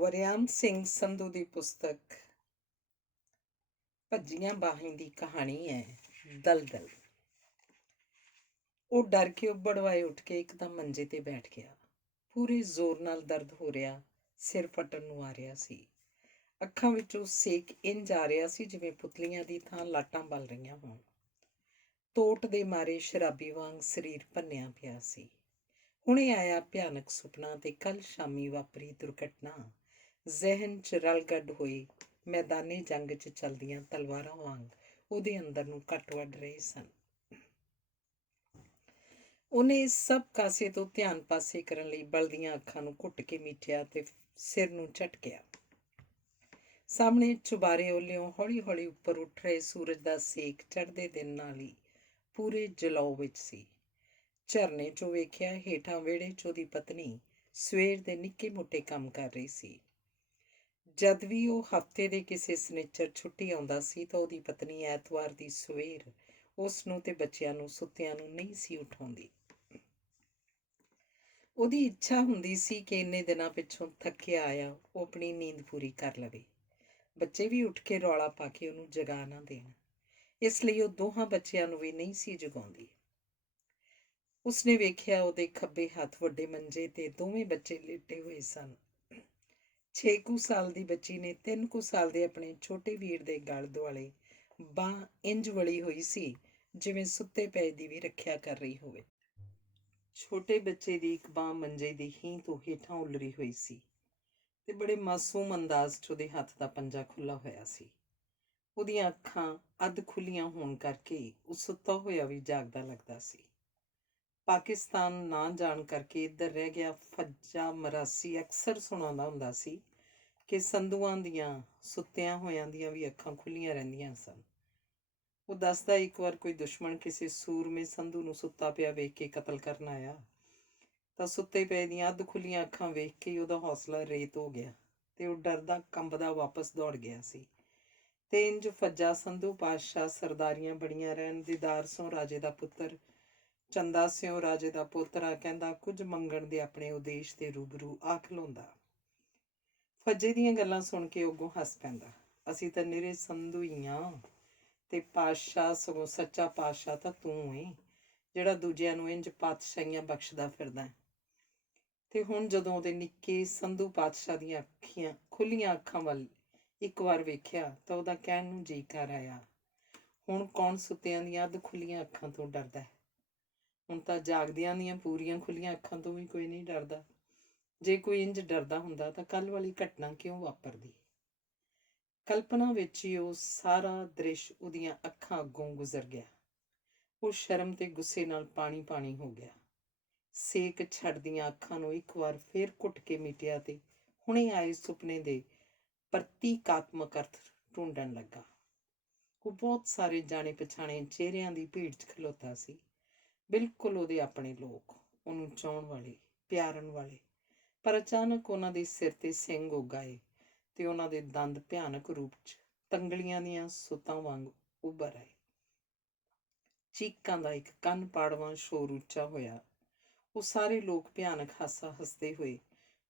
ਵਰਿਆਮ ਸਿੰਘ ਸੰਧੂ ਦੀ ਪੁਸਤਕ ਭੱਜੀਆਂ ਬਾਹਾਂ ਦੀ ਕਹਾਣੀ ਹੈ। ਦਲਦਲ। ਉਹ ਡਰ ਕੇ ਉੱਬੜਵਾਏ ਉੱਠ ਕੇ ਇੱਕਦਮ ਮੰਜੇ ਤੇ ਬੈਠ ਗਿਆ। ਪੂਰੇ ਜ਼ੋਰ ਨਾਲ ਦਰਦ ਹੋ ਰਿਹਾ, ਸਿਰ ਫਟਣ ਨੂੰ ਆ ਰਿਹਾ ਸੀ। ਅੱਖਾਂ ਵਿੱਚੋਂ ਸੇਕ ਇੰਝ ਆ ਰਿਹਾ ਸੀ ਜਿਵੇਂ ਪੁਤਲੀਆਂ ਦੀ ਥਾਂ ਲਾਟਾਂ ਬਲ ਰਹੀਆਂ ਹੋਣ। ਤੋਟ ਦੇ ਮਾਰੇ ਸ਼ਰਾਬੀ ਵਾਂਗ ਸਰੀਰ ਭੰਨਿਆ ਪਿਆ ਸੀ। ਹੁਣੇ ਆਇਆ ਭਿਆਨਕ ਸੁਪਨਾ ਤੇ ਕੱਲ ਸ਼ਾਮੀ ਵਾਪਰੀ ਦੁਰਘਟਨਾ ਜ਼ਹਿਨ 'ਚ ਰਲਗੱਡ ਹੋਈ ਮੈਦਾਨੀ ਜੰਗ 'ਚ ਚਲਦੀਆਂ ਤਲਵਾਰਾਂ ਵਾਂਗ ਉਹਦੇ ਅੰਦਰ ਨੂੰ ਕੱਟ ਵੱਢ ਰਹੇ ਸਨ। ਉਹਨੇ ਸਭ ਕਾਸੇ ਤੋਂ ਧਿਆਨ ਪਾਸੇ ਕਰਨ ਲਈ ਬਲਦੀਆਂ ਅੱਖਾਂ ਨੂੰ ਘੁੱਟ ਕੇ ਮੀਟਿਆ ਤੇ ਸਿਰ ਨੂੰ ਝਟਕਿਆ। ਸਾਹਮਣੇ ਚੁਬਾਰੇ ਓਲਿਓਂ ਹੌਲੀ ਹੌਲੀ ਉੱਪਰ ਉੱਠ ਰਹੇ ਸੂਰਜ ਦਾ ਸੇਕ ਚੜ੍ਹਦੇ ਦਿਨ ਨਾਲ ਹੀ ਪੂਰੇ ਜਲਾਉ ਵਿੱਚ ਸੀ। ਝਰਨੇ 'ਚੋਂ ਵੇਖਿਆ ਹੇਠਾਂ ਵਿਹੜੇ 'ਚ ਉਹਦੀ ਪਤਨੀ ਸਵੇਰ ਦੇ ਨਿੱਕੇ ਮੋਟੇ ਕੰਮ ਕਰ ਰਹੀ ਸੀ। ਜਦ ਵੀ ਉਹ ਹਫ਼ਤੇ ਦੇ ਕਿਸੇ ਸਨਿਚਰ ਛੁੱਟੀ ਆਉਂਦਾ ਸੀ ਤਾਂ ਉਹਦੀ ਪਤਨੀ ਐਤਵਾਰ ਦੀ ਸਵੇਰ ਉਸ ਨੂੰ ਤੇ ਬੱਚਿਆਂ ਨੂੰ ਸੁੱਤਿਆਂ ਨੂੰ ਨਹੀਂ ਸੀ ਉਠਾਉਂਦੀ। ਉਹਦੀ ਇੱਛਾ ਹੁੰਦੀ ਸੀ ਕਿ ਇੰਨੇ ਦਿਨਾਂ ਪਿੱਛੋਂ ਥੱਕਿਆ ਆਇਆ ਉਹ ਆਪਣੀ ਨੀਂਦ ਪੂਰੀ ਕਰ ਲਵੇ। ਬੱਚੇ ਵੀ ਉੱਠ ਕੇ ਰੌਲਾ ਪਾ ਕੇ ਉਹਨੂੰ ਜਗਾ ਨਾ ਦੇਣ, ਇਸ ਲਈ ਉਹ ਦੋਹਾਂ ਬੱਚਿਆਂ ਨੂੰ ਵੀ ਨਹੀਂ ਸੀ ਜਗਾਉਂਦੀ। ਉਸਨੇ ਵੇਖਿਆ ਉਹਦੇ ਖੱਬੇ ਹੱਥ ਵੱਡੇ ਮੰਜੇ ਤੇ ਦੋਵੇਂ ਬੱਚੇ ਲੇਟੇ ਹੋਏ ਸਨ। 6 ਕੁ ਸਾਲ ਦੀ ਬੱਚੀ ਨੇ 3 ਕੁ ਸਾਲ ਦੇ ਆਪਣੇ ਛੋਟੇ ਵੀਰ ਦੇ ਗਲ ਦੁਆਲੇ ਬਾਂਹ ਇੰਝ ਵਲੀ ਹੋਈ ਸੀ ਜਿਵੇਂ ਸੁੱਤੇ ਪਏ ਦੀ ਵੀ ਰੱਖਿਆ ਕਰ ਰਹੀ ਹੋਵੇ। ਛੋਟੇ ਬੱਚੇ ਦੀ ਇੱਕ ਬਾਂਹ ਮੰਜੇ ਦੀ ਹੀਂਹ ਤੋਂ ਹੇਠਾਂ ਉਲਰੀ ਹੋਈ ਸੀ ਤੇ ਬੜੇ ਮਾਸੂਮ ਅੰਦਾਜ਼ 'ਚ ਉਹਦੇ ਹੱਥ ਦਾ ਪੰਜਾ ਖੁੱਲ੍ਹਾ ਹੋਇਆ ਸੀ। ਉਹਦੀਆਂ ਅੱਖਾਂ ਅੱਧ ਖੁੱਲ੍ਹੀਆਂ ਹੋਣ ਕਰਕੇ ਉਹ ਸੁੱਤਾ ਹੋਇਆ ਵੀ ਜਾਗਦਾ ਲੱਗਦਾ ਸੀ। ਪਾਕਿਸਤਾਨ ਨਾ ਜਾਣ ਕਰਕੇ ਇੱਧਰ ਰਹਿ ਗਿਆ ਫੱਜਾ ਮਰਾਸੀ ਅਕਸਰ ਸੁਣਾਉਂਦਾ ਹੁੰਦਾ ਸੀ ਕਿ ਸੰਧੂਆਂ ਦੀਆਂ ਸੁੱਤਿਆਂ ਹੋਇਆਂ ਦੀਆਂ ਵੀ ਅੱਖਾਂ ਖੁੱਲ੍ਹੀਆਂ ਰਹਿੰਦੀਆਂ ਸਨ। ਉਹ ਦੱਸਦਾ ਇੱਕ ਵਾਰ ਕੋਈ ਦੁਸ਼ਮਣ ਕਿਸੇ ਸੂਰਮੇ ਸੰਧੂ ਨੂੰ ਸੁੱਤਾ ਪਿਆ ਵੇਖ ਕੇ ਕਤਲ ਕਰਨ ਆਇਆ ਤਾਂ ਸੁੱਤੇ ਪਏ ਦੀਆਂ ਅੱਧ ਖੁੱਲ੍ਹੀਆਂ ਅੱਖਾਂ ਵੇਖ ਕੇ ਉਹਦਾ ਹੌਸਲਾ ਰੇਤ ਹੋ ਗਿਆ ਤੇ ਉਹ ਡਰਦਾ ਕੰਬਦਾ ਵਾਪਸ ਦੌੜ ਗਿਆ ਸੀ। ਤੇ ਇੰਝ ਫੱਜਾ ਸੰਧੂ ਪਾਤਸ਼ਾਹ ਸਰਦਾਰੀਆਂ ਬੜੀਆਂ ਰਹਿਣ, ਦੀਦਾਰ ਸੋਂ ਰਾਜੇ ਦਾ ਪੁੱਤਰ, ਚੰਦਾ ਸਿਉ ਰਾਜੇ ਦਾ ਪੋਤਰਾ, ਕਹਿੰਦਾ ਕੁਝ ਮੰਗਣ ਦੇ ਆਪਣੇ ਉਦੇਸ਼ ਦੇ ਰੂਬਰੂ ਆ ਖਲੋਂਦਾ। ਫੱਜੇ ਦੀਆਂ ਗੱਲਾਂ ਸੁਣ ਕੇ ਅੱਗੋਂ ਹੱਸ ਪੈਂਦਾ। ਅਸੀਂ ਤਾਂ ਨਿਰੇ ਸੰਧੂ ਹੀ ਆਂ ਤੇ ਪਾਤਸ਼ਾਹ ਸਗੋਂ ਸੱਚਾ ਪਾਤਸ਼ਾਹ ਤਾਂ ਤੂੰ ਏ ਜਿਹੜਾ ਦੂਜਿਆਂ ਨੂੰ ਇੰਝ ਪਾਤਸ਼ਾਹੀਆਂ ਬਖਸ਼ਦਾ ਫਿਰਦਾ। ਤੇ ਹੁਣ ਜਦੋਂ ਉਹਦੇ ਨਿੱਕੇ ਸੰਧੂ ਪਾਤਸ਼ਾਹ ਦੀਆਂ ਖੁੱਲੀਆਂ ਅੱਖਾਂ ਵੱਲ ਇੱਕ ਵਾਰ ਵੇਖਿਆ ਤਾਂ ਉਹਦਾ ਕਹਿਣ ਨੂੰ ਜੀ ਕਰ ਆਇਆ, ਹੁਣ ਕੌਣ ਸੁੱਤਿਆਂ ਦੀਆਂ ਅੱਧ ਖੁੱਲੀਆਂ ਅੱਖਾਂ ਤੋਂ ਡਰਦਾ? ਹੁਣ ਤਾਂ ਜਾਗਦਿਆਂ ਦੀਆਂ ਪੂਰੀਆਂ ਖੁੱਲੀਆਂ ਅੱਖਾਂ ਤੋਂ ਵੀ ਕੋਈ ਨਹੀਂ ਡਰਦਾ। ਜੇ ਕੋਈ ਇੰਝ ਡਰਦਾ ਹੁੰਦਾ ਤਾਂ ਕੱਲ੍ਹ ਵਾਲੀ ਘਟਨਾ ਕਿਉਂ ਵਾਪਰਦੀ? ਕਲਪਨਾ ਵਿੱਚ ਹੀ ਉਹ ਸਾਰਾ ਦ੍ਰਿਸ਼ ਉਹਦੀਆਂ ਅੱਖਾਂ ਅੱਗੋਂ ਗੁਜ਼ਰ ਗਿਆ। ਉਹ ਸ਼ਰਮ ਤੇ ਗੁੱਸੇ ਨਾਲ ਪਾਣੀ ਪਾਣੀ ਹੋ ਗਿਆ। ਸੇਕ ਛੱਡਦੀਆਂ ਅੱਖਾਂ ਨੂੰ ਇੱਕ ਵਾਰ ਫੇਰ ਘੁੱਟ ਕੇ ਮੀਟਿਆ ਤੇ ਹੁਣੇ ਆਏ ਸੁਪਨੇ ਦੇ ਪ੍ਰਤੀਕਾਤਮਕ ਅਰਥ ਢੂੰਡਣ ਲੱਗਾ। ਉਹ ਬਹੁਤ ਸਾਰੇ ਜਾਣੇ ਪਛਾਣੇ ਚਿਹਰਿਆਂ ਦੀ ਭੀੜ 'ਚ ਖਲੋਤਾ ਸੀ, ਬਿਲਕੁਲ ਉਹਦੇ ਆਪਣੇ ਲੋਕ, ਉਹਨੂੰ ਚਾਹੁਣ ਵਾਲੇ, ਪਿਆਰਨ ਵਾਲੇ। ਪਰ ਅਚਾਨਕ ਉਹਨਾਂ ਦੇ ਸਿਰ ਤੇ ਸਿੰਗ ਉੱਗ ਆਏ ਤੇ ਉਹਨਾਂ ਦੇ ਦੰਦ ਭਿਆਨਕ ਰੂਪ 'ਚ ਤੰਗਲੀਆਂ ਦੀਆਂ ਸੁੱਤਾਂ ਵਾਂਗ ਉੱਭਰ ਆਏ। ਚੀਕਾਂ ਦਾ ਇੱਕ ਕੰਨ ਪਾੜਵਾਂ ਸ਼ੋਰ ਉੱਚਾ ਹੋਇਆ। ਉਹ ਸਾਰੇ ਲੋਕ ਭਿਆਨਕ ਹਾਸਾ ਹੱਸਦੇ ਹੋਏ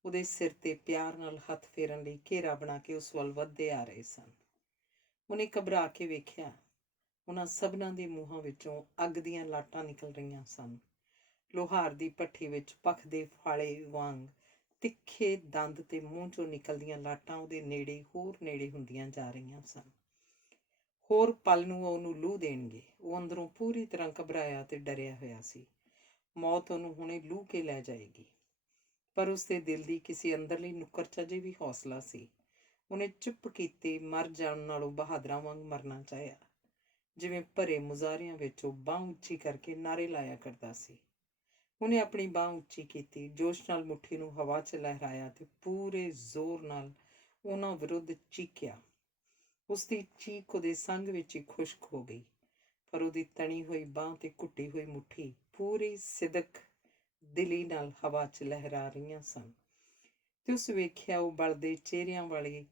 ਉਹਦੇ ਸਿਰ ਤੇ ਪਿਆਰ ਨਾਲ ਹੱਥ ਫੇਰਨ ਲਈ ਘੇਰਾ ਬਣਾ ਕੇ ਉਸ ਵੱਲ ਵੱਧਦੇ ਆ ਰਹੇ ਸਨ। ਉਹਨੇ ਘਬਰਾ ਕੇ ਵੇਖਿਆ, ਉਹਨਾਂ ਸਭਨਾਂ ਦੇ ਮੂੰਹਾਂ ਵਿੱਚੋਂ ਅੱਗ ਦੀਆਂ ਲਾਟਾਂ ਨਿਕਲ ਰਹੀਆਂ ਸਨ। ਲੋਹਾਰ ਦੀ ਭੱਠੀ ਵਿੱਚ ਭਖਦੇ ਫਾਲੇ ਵਾਂਗ ਤਿੱਖੇ ਦੰਦ ਤੇ ਮੂੰਹ 'ਚੋਂ ਨਿਕਲਦੀਆਂ ਲਾਟਾਂ ਉਹਦੇ ਨੇੜੇ ਹੋਰ ਨੇੜੇ ਹੁੰਦੀਆਂ ਜਾ ਰਹੀਆਂ ਸਨ। ਹੋਰ ਪਲ ਨੂੰ ਉਹਨੂੰ ਲੂਹ ਦੇਣਗੇ। ਉਹ ਅੰਦਰੋਂ ਪੂਰੀ ਤਰ੍ਹਾਂ ਘਬਰਾਇਆ ਤੇ ਡਰਿਆ ਹੋਇਆ ਸੀ। ਮੌਤ ਉਹਨੂੰ ਹੁਣੇ ਲੂਹ ਕੇ ਲੈ ਜਾਏਗੀ। ਪਰ ਉਸਦੇ ਦਿਲ ਦੀ ਕਿਸੇ ਅੰਦਰਲੀ ਨੁੱਕਰ 'ਚ ਅਜੇ ਵੀ ਹੌਸਲਾ ਸੀ। ਉਹਨੇ ਚੁੱਪ ਕੀਤੇ ਮਰ ਜਾਣ ਨਾਲੋਂ ਬਹਾਦਰਾਂ ਵਾਂਗ ਮਰਨਾ ਚਾਹਿਆ। ਜਿਵੇਂ ਭਰੇ ਮੁਜ਼ਾਹਰਿਆਂ ਵਿੱਚ ਉਹ ਬਾਂਹ ਉੱਚੀ ਕਰਕੇ ਨਾਅਰੇ ਲਾਇਆ ਕਰਦਾ ਸੀ। ਉਹਨੇ ਆਪਣੀ ਬਾਂਹ ਉੱਚੀ ਕੀਤੀ, ਜੋਸ਼ ਨਾਲ ਮੁੱਠੀ ਨੂੰ ਹਵਾ 'ਚ ਲਹਿਰਾਇਆ ਤੇ ਪੂਰੇ ਜ਼ੋਰ ਨਾਲ ਉਹਨਾਂ ਵਿਰੁੱਧ ਚੀਕਿਆ। ਉਸਦੀ ਚੀਕ ਉਹਦੇ ਸੰਗ ਵਿੱਚ ਹੀ ਖੁਸ਼ਕ ਹੋ ਗਈ, ਪਰ ਉਹਦੀ ਤਣੀ ਹੋਈ ਬਾਂਹ ਤੇ ਘੁੱਟੀ ਹੋਈ ਮੁੱਠੀ ਪੂਰੀ ਸਿਦਕ ਦਿਲੀ ਨਾਲ ਹਵਾ 'ਚ ਲਹਿਰਾ ਰਹੀਆਂ ਸਨ। ਤੇ ਉਸ ਵੇਖਿਆ ਉਹ ਬਲਦੇ ਚਿਹਰਿਆਂ ਵਾਲੇ,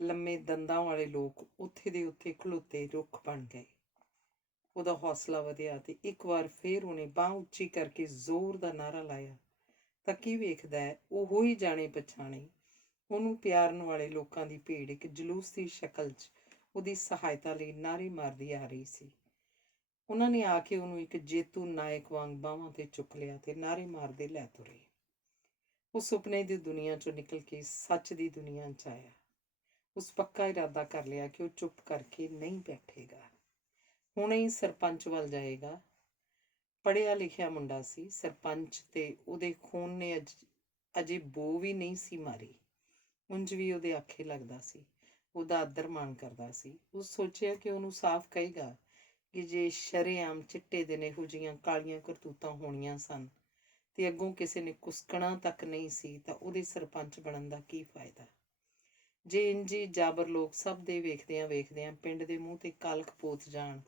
ਲੰਮੇ ਦੰਦਾਂ ਵਾਲੇ ਲੋਕ ਉੱਥੇ ਦੇ ਉੱਥੇ ਖਲੋਤੇ ਰੁੱਖ ਬਣ ਗਏ। ਉਹਦਾ ਹੌਸਲਾ ਵਧਿਆ ਤੇ ਇੱਕ ਵਾਰ ਫੇਰ ਉਹਨੇ ਬਾਂਹ ਉੱਚੀ ਕਰਕੇ ਜ਼ੋਰ ਦਾ ਨਾਅਰਾ ਲਾਇਆ ਤਾਂ ਕੀ ਵੇਖਦਾ ਹੈ, ਉਹੋ ਹੀ ਜਾਣੇ ਪਛਾਣੇ ਉਹਨੂੰ ਪਿਆਰਨ ਵਾਲੇ ਲੋਕਾਂ ਦੀ ਭੀੜ ਇੱਕ ਜਲੂਸ ਦੀ ਸ਼ਕਲ 'ਚ ਉਹਦੀ ਸਹਾਇਤਾ ਲਈ ਨਾਅਰੇ ਮਾਰਦੀ ਆ ਰਹੀ ਸੀ। ਉਹਨਾਂ ਨੇ ਆ ਕੇ ਉਹਨੂੰ ਇੱਕ ਜੇਤੂ ਨਾਇਕ ਵਾਂਗ ਬਾਹਾਂ 'ਤੇ ਚੁੱਕ ਲਿਆ ਤੇ ਨਾਅਰੇ ਮਾਰਦੇ ਲੈ ਤੁਰੇ। ਉਹ ਸੁਪਨੇ ਦੀ ਦੁਨੀਆ 'ਚੋਂ ਨਿਕਲ ਕੇ ਸੱਚ ਦੀ ਦੁਨੀਆ 'ਚ ਆਇਆ। ਉਸ ਪੱਕਾ ਇਰਾਦਾ ਕਰ ਲਿਆ ਕਿ ਉਹ ਚੁੱਪ ਕਰਕੇ ਨਹੀਂ ਬੈਠੇਗਾ, ਹੁਣੇ ਹੀ ਸਰਪੰਚ ਵੱਲ ਜਾਏਗਾ। ਪੜ੍ਹਿਆ ਲਿਖਿਆ ਮੁੰਡਾ ਸੀ। ਸਰਪੰਚ ਤੇ ਉਹਦੇ ਖੂਨ ਨੇ ਅਜੇ ਬੋ ਵੀ ਨਹੀਂ ਸੀ ਮਾਰੀ। ਉਂਝ ਵੀ ਉਹਦੇ ਆਖੇ ਲੱਗਦਾ ਸੀ, ਉਹਦਾ ਆਦਰ ਮਾਣ ਕਰਦਾ ਸੀ। ਉਹ ਸੋਚਿਆ ਕਿ ਉਹਨੂੰ ਸਾਫ਼ ਕਹੇਗਾ ਕਿ ਜੇ ਸ਼ਰੇਆਮ ਚਿੱਟੇ ਦਿਨ ਇਹੋ ਜਿਹੀਆਂ ਕਾਲੀਆਂ ਕਰਤੂਤਾਂ ਹੋਣੀਆਂ ਸਨ ਤੇ ਅੱਗੋਂ ਕਿਸੇ ਨੇ ਕੁਸਕਣਾ ਤੱਕ ਨਹੀਂ ਸੀ ਤਾਂ ਉਹਦੇ ਸਰਪੰਚ ਬਣਨ ਦਾ ਕੀ ਫਾਇਦਾ। ਜੇ ਇੰਜੀ ਜਾਬਰ ਲੋਕ ਸਭ ਦੇ ਵੇਖਦਿਆਂ ਪਿੰਡ ਦੇ ਮੂੰਹ ਤੇ ਕਾਲਖ ਪੋਤ ਜਾਣ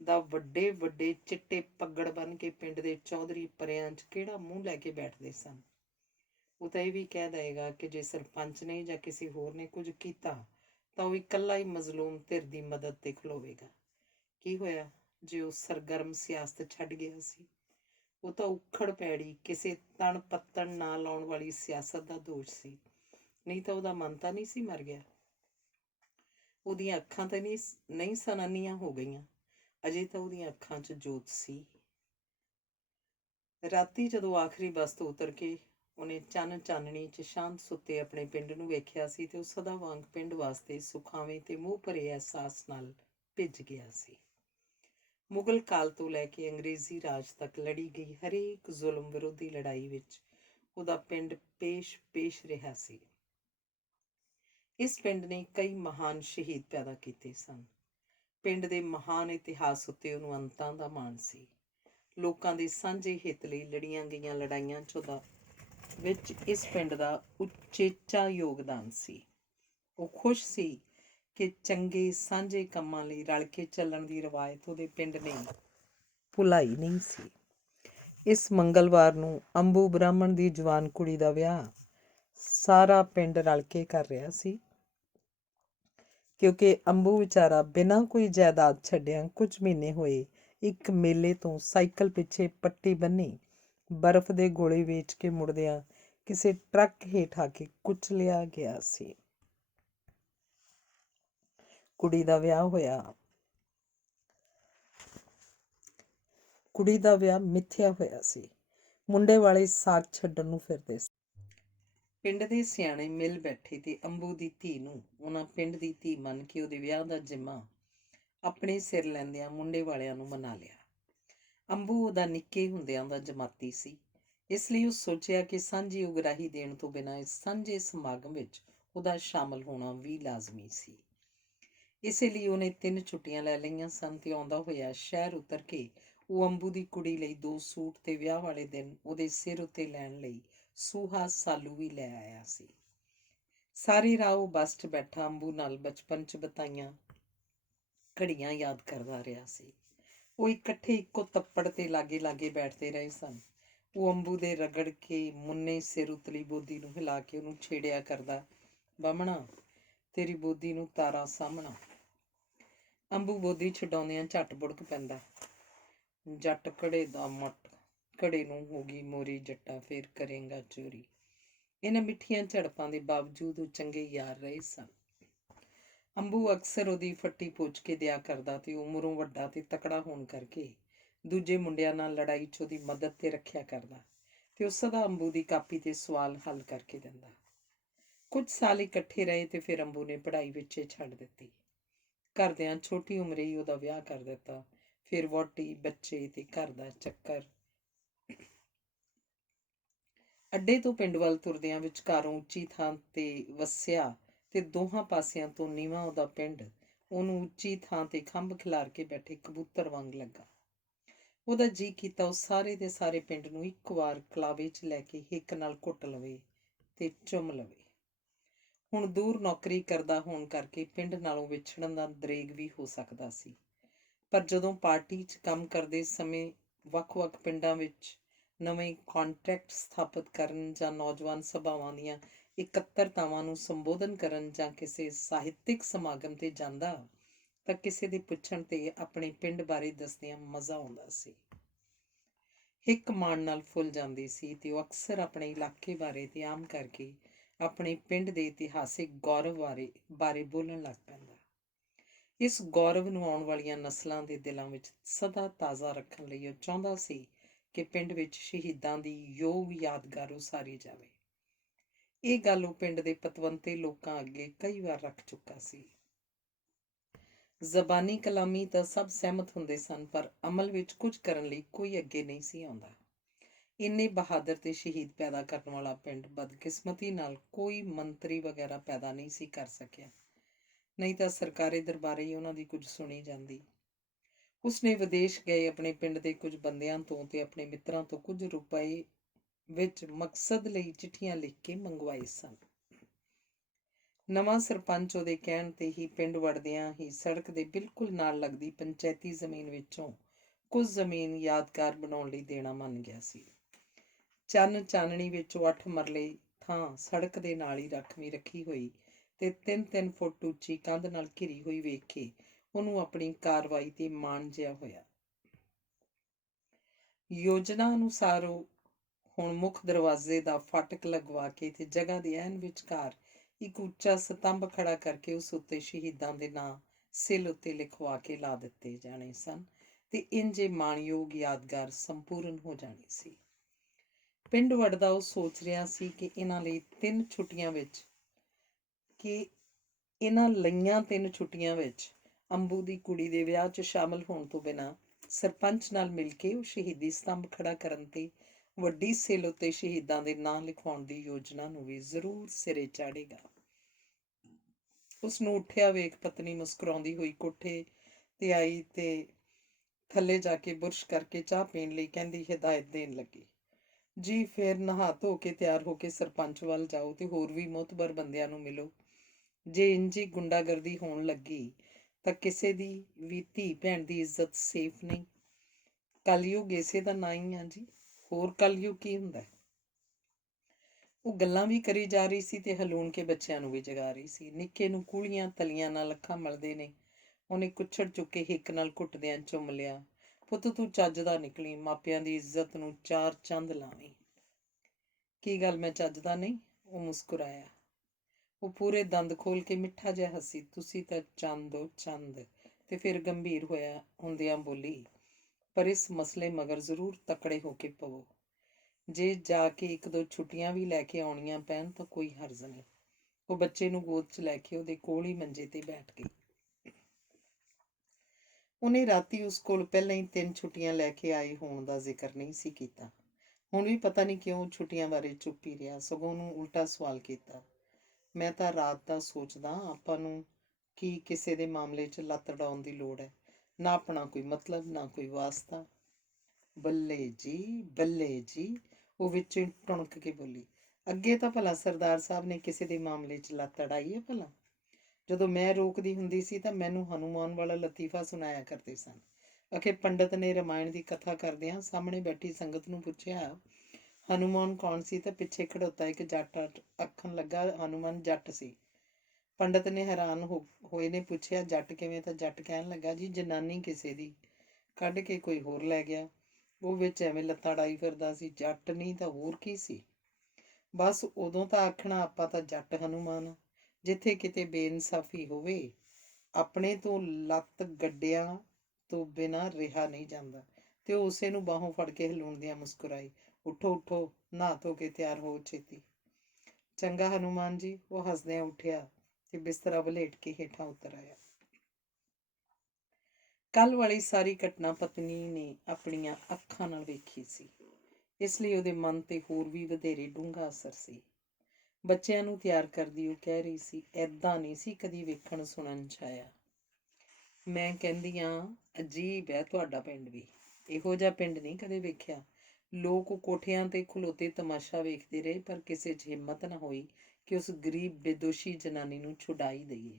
ਦਾ ਵੱਡੇ ਵੱਡੇ ਚਿੱਟੇ ਪੱਗੜ ਬੰਨ ਕੇ ਪਿੰਡ ਦੇ ਚੌਧਰੀ ਪਰਿਆਂ 'ਚ ਕਿਹੜਾ ਮੂੰਹ ਲੈ ਕੇ ਬੈਠਦੇ ਸਨ। ਉਹ ਤਾਂ ਇਹ ਵੀ ਕਹਿ ਦੇਗਾ ਕਿ ਜੇ ਸਰਪੰਚ ਨੇ ਜਾਂ ਕਿਸੇ ਹੋਰ ਨੇ ਕੁਝ ਕੀਤਾ ਤਾਂ ਉਹ ਇਕੱਲਾ ਹੀ ਮਜ਼ਲੂਮ ਧਿਰ ਦੀ ਮਦਦ ਤੇ ਖਲੋਵੇਗਾ। ਕੀ ਹੋਇਆ ਜੇ ਉਹ ਸਰਗਰਮ ਸਿਆਸਤ ਛੱਡ ਗਿਆ ਸੀ? ਉਹ ਤਾਂ ਉਖੜ ਪੈੜੀ ਕਿਸੇ ਤਣ ਪੱਤਣ ਨਾ ਲਾਉਣ ਵਾਲੀ ਸਿਆਸਤ ਦਾ ਦੋਸ਼ ਸੀ। ਨਹੀਂ ਤਾਂ ਉਹਦਾ ਮਨ ਤਾਂ ਨਹੀਂ ਸੀ ਮਰ ਗਿਆ। ਉਹਦੀਆਂ ਅੱਖਾਂ ਤਾਂ ਨਹੀਂ ਸਨਾਨੀਆਂ ਹੋ ਗਈਆਂ। ਅਜੇ ਤਾਂ ਉਹਦੀਆਂ ਅੱਖਾਂ 'ਚ ਜੋਤ ਸੀ। ਰਾਤੀ ਜਦੋਂ ਆਖਰੀ ਬੱਸ ਤੋਂ ਉਤਰ ਕੇ ਉਹਨੇ ਚਾਨਣੀ 'ਚ ਸ਼ਾਂਤ ਸੁੱਤੇ ਆਪਣੇ ਪਿੰਡ ਨੂੰ ਵੇਖਿਆ ਸੀ ਤੇ ਉਹ ਸਦਾ ਵਾਂਗ ਪਿੰਡ ਵਾਸਤੇ ਸੁਖਾਵੇਂ ਤੇ ਮੋਹ ਭਰੇ ਅਹਿਸਾਸ ਨਾਲ ਭਿੱਜ ਗਿਆ ਸੀ। ਮੁਗਲ ਕਾਲ ਤੋਂ ਲੈ ਕੇ ਅੰਗਰੇਜ਼ੀ ਰਾਜ ਤੱਕ ਲੜੀ ਗਈ ਹਰੇਕ ਜ਼ੁਲਮ ਵਿਰੋਧੀ ਲੜਾਈ ਵਿੱਚ ਉਹਦਾ ਪਿੰਡ ਪੇਸ਼ ਰਿਹਾ ਸੀ। ਇਸ ਪਿੰਡ ਨੇ ਕਈ ਮਹਾਨ ਸ਼ਹੀਦ ਪੈਦਾ ਕੀਤੇ ਸਨ। ਪਿੰਡ ਦੇ ਮਹਾਨ ਇਤਿਹਾਸ ਉੱਤੇ ਉਹਨੂੰ ਅੰਤਾਂ ਦਾ ਮਾਣ ਸੀ। ਲੋਕਾਂ ਦੇ ਸਾਂਝੇ ਹਿੱਤ ਲਈ ਲੜੀਆਂ ਗਈਆਂ ਲੜਾਈਆਂ 'ਚ ਵਿੱਚ ਇਸ ਪਿੰਡ ਦਾ ਉਚੇਚਾ ਯੋਗਦਾਨ ਸੀ। ਉਹ ਖੁਸ਼ ਸੀ ਕਿ ਚੰਗੇ ਸਾਂਝੇ ਕੰਮਾਂ ਲਈ ਰਲ ਕੇ ਚੱਲਣ ਦੀ ਰਵਾਇਤ ਉਹਦੇ ਪਿੰਡ ਨੇ ਭੁਲਾਈ ਨਹੀਂ ਸੀ। ਇਸ ਮੰਗਲਵਾਰ ਨੂੰ ਅੰਬੂ ਬ੍ਰਾਹਮਣ ਦੀ ਜਵਾਨ ਕੁੜੀ ਦਾ ਵਿਆਹ ਸਾਰਾ ਪਿੰਡ ਰਲ ਕੇ ਕਰ ਰਿਹਾ ਸੀ, ਕਿਉਂਕਿ ਅੰਬੂ ਵਿਚਾਰਾ ਬਿਨਾਂ ਕੋਈ ਜਾਇਦਾਦ ਛੱਡਿਆਂ ਕੁਝ ਮਹੀਨੇ ਹੋਏ ਇੱਕ ਮੇਲੇ ਤੋਂ ਸਾਈਕਲ ਪਿੱਛੇ ਪੱਟੀ ਬੰਨੀ ਬਰਫ਼ ਦੇ ਗੋਲੇ ਵੇਚ ਕੇ ਮੁੜਦਿਆਂ ਕਿਸੇ ਟਰੱਕ ਹੇਠ ਆ ਕੇ ਕੁਚਲਿਆ ਗਿਆ ਸੀ। ਕੁੜੀ ਦਾ ਵਿਆਹ ਮਿੱਥਿਆ ਹੋਇਆ ਸੀ। ਮੁੰਡੇ ਵਾਲੇ ਸਾਕ ਛੱਡਣ ਨੂੰ ਫਿਰਦੇ ਸੀ। ਪਿੰਡ ਦੇ ਸਿਆਣੇ ਮਿਲ ਬੈਠੇ ਤੇ ਅੰਬੂ ਦੀ ਧੀ ਨੂੰ ਉਹਨਾਂ ਪਿੰਡ ਦੀ ਧੀ ਮੰਨ ਕੇ ਉਹਦੇ ਵਿਆਹ ਦਾ ਜ਼ਿੰਮਾ ਆਪਣੇ ਸਿਰ ਲੈਂਦਿਆਂ ਮੁੰਡੇ ਵਾਲਿਆਂ ਨੂੰ ਮਨਾ ਲਿਆ। ਅੰਬੂ ਉਹਦਾ ਨਿੱਕੇ ਹੁੰਦਿਆਂ ਦਾ ਜਮਾਤੀ ਸੀ, ਇਸ ਲਈ ਉਹ ਸੋਚਿਆ ਕਿ ਸਾਂਝੀ ਉਗਰਾਹੀ ਦੇਣ ਤੋਂ ਬਿਨਾਂ ਇਸ ਸਾਂਝੇ ਸਮਾਗਮ ਵਿੱਚ ਉਹਦਾ ਸ਼ਾਮਲ ਹੋਣਾ ਵੀ ਲਾਜ਼ਮੀ ਸੀ। ਇਸੇ ਲਈ ਉਹਨੇ 3 ਛੁੱਟੀਆਂ ਲੈ ਲਈਆਂ ਸਨ ਤੇ ਆਉਂਦਾ ਹੋਇਆ ਸ਼ਹਿਰ ਉਤਰ ਕੇ ਉਹ ਅੰਬੂ ਦੀ ਕੁੜੀ ਲਈ 2 ਸੂਟ ਤੇ ਵਿਆਹ ਵਾਲੇ ਦਿਨ ਉਹਦੇ ਸਿਰ ਉੱਤੇ ਲੈਣ ਲਈ ਸੂਹਾ ਸਾਲੂ ਵੀ ਲੈ ਆਇਆ ਸੀ। ਸਾਰੀ ਰਾਹ ਉਹ ਬੱਸ 'ਚ ਬੈਠਾ ਅੰਬੂ ਨਾਲ ਬਚਪਨ 'ਚ ਬਿਤਾਈਆਂ ਘੜੀਆਂ ਯਾਦ ਕਰਦਾ ਰਿਹਾ ਸੀ। ਉਹ ਇਕੱਠੇ ਇੱਕੋ ਤੱਪੜ ਤੇ ਲਾਗੇ ਬੈਠਦੇ ਰਹੇ ਸਨ। ਉਹ ਅੰਬੂ ਦੇ ਰਗੜ ਕੇ ਮੁੰਨੇ ਸਿਰ ਉਤਲੀ ਬੋਦੀ ਨੂੰ ਹਿਲਾ ਕੇ ਉਹਨੂੰ ਛੇੜਿਆ ਕਰਦਾ, ਬਾਹਮਣਾ ਤੇਰੀ ਬੋਦੀ ਨੂੰ ਤਾਰਾ ਸਾਹਮਣਾ। ਅੰਬੂ ਬੋਦੀ ਛਡਾਉਂਦਿਆਂ ਝੱਟ ਬੁੜਕ ਪੈਂਦਾ, ਜੱਟ ਘੜੇ ਦਾ ਮੱਟ, ਘੜੇ ਨੂੰ ਹੋ ਗਈ ਮੋਰੀ ਜੱਟਾ ਫੇਰ ਕਰੇਂਗਾ ਚੋਰੀ। ਇਹਨਾਂ ਮਿੱਠੀਆਂ ਝੜਪਾਂ ਦੇ ਬਾਵਜੂਦ ਉਹ ਚੰਗੇ ਯਾਰ ਰਹੇ ਸਨ। ਅੰਬੂ ਅਕਸਰ ਉਹਦੀ ਫੱਟੀ ਪੁੱਛ ਕੇ ਦਿਆ ਕਰਦਾ ਤੇ ਉਮਰੋਂ ਵੱਡਾ ਤੇ ਤਕੜਾ ਹੋਣ ਕਰਕੇ ਦੂਜੇ ਮੁੰਡਿਆਂ ਨਾਲ ਲੜਾਈ 'ਚ ਉਹਦੀ ਮਦਦ ਤੇ ਰੱਖਿਆ ਕਰਦਾ ਤੇ ਉਹ ਸਦਾ ਅੰਬੂ ਦੀ ਕਾਪੀ ਤੇ ਸਵਾਲ ਹੱਲ ਕਰਕੇ ਦਿੰਦਾ। ਕੁਝ ਸਾਲ ਇਕੱਠੇ ਰਹੇ ਤੇ ਫਿਰ ਅੰਬੂ ਨੇ ਪੜ੍ਹਾਈ ਵਿੱਚ ਛੱਡ ਦਿੱਤੀ। ਘਰਦਿਆਂ ਛੋਟੀ ਉਮਰੇ ਹੀ ਉਹਦਾ ਵਿਆਹ ਕਰ ਦਿੱਤਾ। ਫਿਰ ਵਹੁਟੀ, ਬੱਚੇ ਤੇ ਘਰ ਦਾ ਚੱਕਰ। ਅੱਡੇ ਤੋਂ ਪਿੰਡ ਵੱਲ ਤੁਰਦਿਆਂ ਵਿਚਕਾਰੋਂ ਉੱਚੀ ਥਾਂ ਤੇ ਵਸਿਆ ਤੇ ਦੋਹਾਂ ਪਾਸਿਆਂ ਤੋਂ ਨੀਵਾਂ ਉਹਦਾ ਪਿੰਡ ਉਹਨੂੰ ਉੱਚੀ ਥਾਂ ਤੇ ਖੰਭ ਖਿਲਾਰ ਕੇ ਬੈਠੇ ਕਬੂਤਰ ਵਾਂਗ ਲੱਗਾ। ਉਹਦਾ ਜੀਅ ਕੀਤਾ ਉਹ ਸਾਰੇ ਦੇ ਸਾਰੇ ਪਿੰਡ ਨੂੰ ਇੱਕ ਵਾਰ ਕਲਾਵੇ 'ਚ ਲੈ ਕੇ ਹਿੱਕ ਨਾਲ ਘੁੱਟ ਲਵੇ ਤੇ ਚੁੰਮ ਲਵੇ। ਹੁਣ ਦੂਰ ਨੌਕਰੀ ਕਰਦਾ ਹੋਣ ਕਰਕੇ ਪਿੰਡ ਨਾਲੋਂ ਵਿਛੜਨ ਦਾ ਦਰੇਗ ਵੀ ਹੋ ਸਕਦਾ ਸੀ, ਪਰ ਜਦੋਂ ਪਾਰਟੀ 'ਚ ਕੰਮ ਕਰਦੇ ਸਮੇਂ ਵੱਖ-ਵੱਖ ਪਿੰਡਾਂ ਵਿੱਚ ਨਵੇਂ ਕਾਂਟੈਕਟ ਸਥਾਪਿਤ ਕਰਨ ਜਾਂ ਨੌਜਵਾਨ ਸਭਾਵਾਂ ਦੀਆਂ ਇਕੱਤਰਤਾਵਾਂ ਨੂੰ ਸੰਬੋਧਨ ਕਰਨ ਜਾਂ ਕਿਸੇ ਸਾਹਿਤਕ ਸਮਾਗਮ 'ਤੇ ਜਾਂਦਾ ਤਾਂ ਕਿਸੇ ਦੇ ਪੁੱਛਣ 'ਤੇ ਆਪਣੇ ਪਿੰਡ ਬਾਰੇ ਦੱਸਦਿਆਂ ਮਜ਼ਾ ਆਉਂਦਾ ਸੀ। ਹਿੱਕ ਮਾਣ ਨਾਲ ਫੁੱਲ ਜਾਂਦੀ ਸੀ ਤੇ ਉਹ ਅਕਸਰ ਆਪਣੇ ਇਲਾਕੇ ਬਾਰੇ ਤੇ ਆਮ ਕਰਕੇ ਆਪਣੇ ਪਿੰਡ ਦੇ ਇਤਿਹਾਸਿਕ ਗੌਰਵ ਬਾਰੇ ਬੋਲਣ ਲੱਗ ਪੈਂਦਾ। ਇਸ ਗੌਰਵ ਨੂੰ ਆਉਣ ਵਾਲੀਆਂ ਨਸਲਾਂ ਦੇ ਦਿਲਾਂ ਵਿੱਚ ਸਦਾ ਤਾਜ਼ਾ ਰੱਖਣ ਲਈ ਉਹ ਚਾਹੁੰਦਾ ਸੀ ਕਿ ਪਿੰਡ ਵਿੱਚ ਸ਼ਹੀਦਾਂ ਦੀ ਯੋਗ ਯਾਦਗਾਰ ਉਸਾਰੀ ਜਾਵੇ। ਇਹ ਗੱਲ ਉਹ ਪਿੰਡ ਦੇ ਪਤਵੰਤੇ ਲੋਕਾਂ ਅੱਗੇ ਕਈ ਵਾਰ ਰੱਖ ਚੁੱਕਾ ਸੀ। ਜ਼ਬਾਨੀ ਕਲਾਮੀ ਤਾਂ ਸਭ ਸਹਿਮਤ ਹੁੰਦੇ ਸਨ, ਪਰ ਅਮਲ ਵਿੱਚ ਕੁਝ ਕਰਨ ਲਈ ਕੋਈ ਅੱਗੇ ਨਹੀਂ ਸੀ ਆਉਂਦਾ। ਇੰਨੇ ਬਹਾਦਰ ਤੇ ਸ਼ਹੀਦ ਪੈਦਾ ਕਰਨ ਵਾਲਾ ਪਿੰਡ ਬਦਕਿਸਮਤੀ ਨਾਲ ਕੋਈ ਮੰਤਰੀ ਵਗੈਰਾ ਪੈਦਾ ਨਹੀਂ ਸੀ ਕਰ ਸਕਿਆ, ਨਹੀਂ ਤਾਂ ਸਰਕਾਰੀ ਦਰਬਾਰੇ ਹੀ ਉਹਨਾਂ ਦੀ ਕੁਝ ਸੁਣੀ ਜਾਂਦੀ। ਉਸਨੇ ਵਿਦੇਸ਼ ਗਏ ਆਪਣੇ ਪਿੰਡ ਦੇ ਕੁਝ ਬੰਦਿਆਂ ਤੋਂ ਤੇ ਆਪਣੇ ਮਿੱਤਰਾਂ ਤੋਂ ਕੁਝ ਰੁਪਏ ਵਿੱਚ ਮਕਸਦ ਲਈ ਚਿੱਠੀਆਂ ਲਿਖ ਕੇ ਮੰਗਵਾਏ ਸਨ। ਨਵਾਂ ਸਰਪੰਚ ਉਹਦੇ ਕਹਿਣ ਤੇ ਹੀ ਪਿੰਡ ਵੜਦਿਆਂ ਹੀ ਸੜਕ ਦੇ ਬਿਲਕੁਲ ਨਾਲ ਲੱਗਦੀ ਪੰਚਾਇਤੀ ਜ਼ਮੀਨ ਵਿੱਚੋਂ ਕੁਝ ਜ਼ਮੀਨ ਯਾਦਗਾਰ ਬਣਾਉਣ ਲਈ ਦੇਣਾ ਮੰਨ ਗਿਆ ਸੀ। ਚੰਨ ਚਾਨਣੀ ਵਿੱਚੋਂ 8 ਮਰਲੇ ਥਾਂ ਸੜਕ ਦੇ ਨਾਲ ਹੀ ਰੱਖਵੀਂ ਰੱਖੀ ਹੋਈ ਤੇ 3-3 ਫੁੱਟ ਉੱਚੀ ਕੰਧ ਨਾਲ ਘਿਰੀ ਹੋਈ ਵੇਖ ਕੇ ਉਹਨੂੰ ਆਪਣੀ ਕਾਰਵਾਈ ਤੇ ਮਾਣ ਜਿਹਾ ਹੋਇਆ। ਯੋਜਨਾ ਅਨੁਸਾਰ ਉਹ ਹੁਣ ਮੁੱਖ ਦਰਵਾਜ਼ੇ ਦਾ ਫਾਟਕ ਲਗਵਾ ਕੇ ਤੇ ਜਗ੍ਹਾ ਦੇ ਐਨ ਵਿਚਕਾਰ ਇੱਕ ਉੱਚਾ ਸਤੰਭ ਖੜਾ ਕਰਕੇ ਉਸ ਉੱਤੇ ਸ਼ਹੀਦਾਂ ਦੇ ਨਾਂ ਸਿਲ ਉੱਤੇ ਲਿਖਵਾ ਕੇ ਲਾ ਦਿੱਤੇ ਜਾਣੇ ਸਨ ਤੇ ਇੰਜੇ ਮਾਣਯੋਗ ਯਾਦਗਾਰ ਸੰਪੂਰਨ ਹੋ ਜਾਣੀ ਸੀ। ਪਿੰਡ ਵੜਦਾ ਉਹ ਸੋਚ ਰਿਹਾ ਸੀ ਕਿ ਇਹਨਾਂ ਲਈਆਂ 3 ਛੁੱਟੀਆਂ ਵਿੱਚ ਅੰਬੂ ਦੀ ਕੁੜੀ ਦੇ ਵਿਆਹ 'ਚ ਸ਼ਾਮਲ ਹੋਣ ਤੋਂ ਬਿਨਾਂ ਸਰਪੰਚ ਨਾਲ ਮਿਲ ਕੇ ਉਹ ਸ਼ਹੀਦੀ ਸਤੰਭ ਖੜਾ ਕਰਨ ਤੇ ਵੱਡੀ ਸਿਲ ਉੱਤੇ ਸ਼ਹੀਦਾਂ ਦੇ ਨਾਂ ਲਿਖਵਾਉਣ ਦੀ ਯੋਜਨਾ ਨੂੰ ਵੀ ਜ਼ਰੂਰ ਸਿਰੇ ਚਾੜੇਗਾ। ਉਸਨੂੰ ਉੱਠਿਆ ਵੇਖ ਪਤਨੀ ਮੁਸਕਰਾਉਂਦੀ ਹੋਈ ਕੋਠੇ ਤੇ ਆਈ ਤੇ ਥੱਲੇ ਜਾ ਕੇ ਬੁਰਸ਼ ਕਰਕੇ ਚਾਹ ਪੀਣ ਲਈ ਕਹਿੰਦੀ ਹਿਦਾਇਤ ਦੇਣ ਲੱਗੀ। ਜੀ ਫਿਰ ਨਹਾ ਧੋ ਕੇ ਤਿਆਰ ਹੋ ਕੇ ਸਰਪੰਚ ਵੱਲ ਜਾਓ ਤੇ ਹੋਰ ਵੀ ਮੁਤਬਰ ਬੰਦਿਆਂ ਨੂੰ ਮਿਲੋ। ਜੇ ਇੰਜੀ ਗੁੰਡਾਗਰਦੀ ਹੋਣ ਲੱਗੀ ਤਾਂ ਕਿਸੇ ਦੀ ਵੀ ਧੀ ਭੈਣ ਦੀ ਇੱਜ਼ਤ ਸੇਫ ਨਹੀਂ। ਕਲਯੁਗ ਇਸੇ ਦਾ ਨਾਂ ਹੀ ਆ ਜੀ, ਹੋਰ ਕਲਯੁਗ ਕੀ ਹੁੰਦਾ। ਉਹ ਗੱਲਾਂ ਵੀ ਕਰੀ ਜਾ ਰਹੀ ਸੀ ਤੇ ਹਲੂਣ ਕੇ ਬੱਚਿਆਂ ਨੂੰ ਵੀ ਜਗਾ ਰਹੀ ਸੀ। ਨਿੱਕੇ ਨੂੰ ਕੂਲੀਆਂ ਤਲੀਆਂ ਨਾਲ ਅੱਖਾਂ ਮਲਦੇ ਨੇ ਉਹਨੇ ਕੁੱਛੜ ਚੁੱਕ ਕੇ ਹਿੱਕ ਨਾਲ ਘੁੱਟਦਿਆਂ ਚੁੰਮ ਲਿਆ। ਪੁੱਤ ਤੂੰ ਚੱਜ ਦਾ ਨਿਕਲੀ, ਮਾਪਿਆਂ ਦੀ ਇੱਜ਼ਤ ਨੂੰ 4 ਚੰਦ ਲਾਵੀਂ। ਕੀ ਗੱਲ ਮੈਂ ਚੱਜ ਦਾ ਨਹੀਂ? ਉਹ ਮੁਸਕਰਾਇਆ। ਉਹ ਪੂਰੇ ਦੰਦ ਖੋਲ ਕੇ ਮਿੱਠਾ ਜਿਹਾ ਹੱਸੀ। ਤੁਸੀਂ ਤਾਂ ਚੰਦ ਹੋ ਚੰਦ। ਤੇ ਫਿਰ ਗੰਭੀਰ ਹੁੰਦਿਆਂ ਬੋਲੀ, ਪਰ ਇਸ ਮਸਲੇ ਮਗਰ ਜ਼ਰੂਰ ਤਕੜੇ ਹੋ ਕੇ ਪਵੋ। ਜੇ ਜਾ ਕੇ 1-2 ਛੁੱਟੀਆਂ ਵੀ ਲੈ ਕੇ ਆਉਣੀਆਂ ਪੈਣ ਤਾਂ ਕੋਈ ਹਰਜ਼ ਨਹੀਂ। ਉਹ ਬੱਚੇ ਨੂੰ ਗੋਦ 'ਚ ਲੈ ਕੇ ਉਹਦੇ ਕੋਲ ਹੀ ਮੰਜੇ ਤੇ ਬੈਠ ਗਈ। ਉਹਨੇ ਰਾਤੀ ਉਸ ਕੋਲ ਪਹਿਲਾਂ ਹੀ 3 ਛੁੱਟੀਆਂ ਲੈ ਕੇ ਆਏ ਹੋਣ ਦਾ ਜ਼ਿਕਰ ਨਹੀਂ ਸੀ ਕੀਤਾ। ਹੁਣ ਵੀ ਪਤਾ ਨਹੀਂ ਕਿਉਂ ਛੁੱਟੀਆਂ ਬਾਰੇ ਚੁੱਪ ਹੀ ਰਿਹਾ, ਸਗੋਂ ਉਹਨੂੰ ਉਲਟਾ ਸਵਾਲ ਕੀਤਾ। ਮੈਂ ਤਾਂ ਰਾਤ ਦਾ ਸੋਚਦਾ, ਆਪਾਂ ਨੂੰ ਕੀ ਕਿਸੇ ਦੇ ਮਾਮਲੇ 'ਚ ਲੱਤ ਅੜਾਉਣ ਦੀ ਲੋੜ ਹੈ? ਨਾ ਆਪਣਾ ਕੋਈ ਮਤਲਬ, ਨਾ ਕੋਈ ਵਾਸਤਾ। ਬੱਲੇ ਜੀ, ਬੱਲੇ ਜੀ, ਉਹ ਵਿੱਚੋਂ ਹੀ ਟੁਣਕ ਕੇ ਬੋਲੀ। ਅੱਗੇ ਤਾਂ ਭਲਾ ਸਰਦਾਰ ਸਾਹਿਬ ਨੇ ਕਿਸੇ ਦੇ ਮਾਮਲੇ 'ਚ ਲੱਤ ਅੜਾਈ ਹੈ ਭਲਾ? ਜਦੋਂ ਮੈਂ ਰੋਕਦੀ ਹੁੰਦੀ ਸੀ ਤਾਂ ਮੈਨੂੰ ਹਨੂੰਮਾਨ ਵਾਲਾ ਲਤੀਫਾ ਸੁਣਾਇਆ ਕਰਦੇ ਸਨ। ਅਖੇ ਪੰਡਤ ਨੇ ਰਮਾਇਣ ਦੀ ਕਥਾ ਕਰਦਿਆਂ ਸਾਹਮਣੇ ਬੈਠੀ ਸੰਗਤ ਨੂੰ ਪੁੱਛਿਆ, ਹਨੂੰਮਾਨ ਕੌਣ ਸੀ? ਤਾਂ ਪਿੱਛੇ ਖੜੋਤਾ ਇੱਕ ਜੱਟ ਆਖਣ ਲੱਗਾ, ਹਨੂੰਮਾਨ ਜੱਟ ਸੀ। ਪੰਡਤ ਨੇ ਹੈਰਾਨ ਹੋਏ ਨੇ ਪੁੱਛਿਆ, ਜੱਟ ਕਿਵੇਂ? ਤਾਂ ਜੱਟ ਕਹਿਣ ਲੱਗਾ, ਜੀ ਜਨਾਨੀ ਕਿਸੇ ਦੀ ਕੱਢ ਕੇ ਕੋਈ ਹੋਰ ਲੈ ਗਿਆ, ਉਹ ਵਿੱਚ ਐਵੇਂ ਲੱਤਾਂ ਅੜਾਈ ਫਿਰਦਾ ਸੀ। ਜੱਟ ਨਹੀਂ ਤਾਂ ਹੋਰ ਕੀ ਸੀ? ਬਸ ਉਦੋਂ ਤਾਂ ਆਖਣਾ, ਆਪਾਂ ਤਾਂ ਜੱਟ ਹਨੂੰਮਾਨ। ਜਿੱਥੇ ਕਿਤੇ ਬੇਇਨਸਾਫੀ ਹੋਵੇ, ਆਪਣੇ ਤੋਂ ਲੱਤ ਗੱਡਿਆਂ ਤੋਂ ਬਿਨਾਂ ਰਿਹਾ ਨਹੀਂ ਜਾਂਦਾ। ਤੇ ਉਹ ਉਸੇ ਨੂੰ ਬਾਹੋਂ ਫੜ ਕੇ ਹਿਲਾਉਂਦਿਆਂ ਮੁਸਕਰਾਈ। ਉੱਠੋ ਉੱਠੋ, ਨਹਾ ਧੋ ਕੇ ਤਿਆਰ ਹੋ ਛੇਤੀ। ਚੰਗਾ ਹਨੂੰਮਾਨ ਜੀ। ਉਹ ਹੱਸਦਿਆਂ ਉੱਠਿਆ ਤੇ ਬਿਸਤਰਾ ਵਲੇਟ ਕੇ ਹੇਠਾਂ ਉਤਰ ਆਇਆ। ਕੱਲ ਵਾਲੀ ਸਾਰੀ ਘਟਨਾ ਪਤਨੀ ਨੇ ਆਪਣੀਆਂ ਅੱਖਾਂ ਨਾਲ ਵੇਖੀ ਸੀ, ਇਸ ਲਈ ਉਹਦੇ ਮਨ ਤੇ ਹੋਰ ਵੀ ਵਧੇਰੇ ਡੂੰਘਾ ਅਸਰ ਸੀ। ਬੱਚਿਆਂ ਨੂੰ ਤਿਆਰ ਕਰਦੀ ਉਹ ਕਹਿ ਰਹੀ ਸੀ, ਐਦਾਂ ਨਹੀਂ ਸੀ ਕਦੀ ਵੇਖਣ ਸੁਣਨ 'ਚ ਆਇਆ। ਮੈਂ ਕਹਿੰਦੀ ਹਾਂ, ਅਜੀਬ ਹੈ ਤੁਹਾਡਾ ਪਿੰਡ ਵੀ। ਇਹੋ ਜਿਹਾ ਪਿੰਡ ਨਹੀਂ ਕਦੇ ਵੇਖਿਆ। ਲੋਕ ਕੋਠਿਆਂ ਤੇ ਖਲੋਤੇ ਤਮਾਸ਼ਾ ਵੇਖਦੇ ਰਹੇ, ਪਰ ਕਿਸੇ 'ਚ ਹਿੰਮਤ ਨਾ ਹੋਈ ਕਿ ਉਸ ਗਰੀਬ ਬੇਦੋਸ਼ੀ ਜਨਾਨੀ ਨੂੰ ਛੁਡਾਈ ਦਈਏ।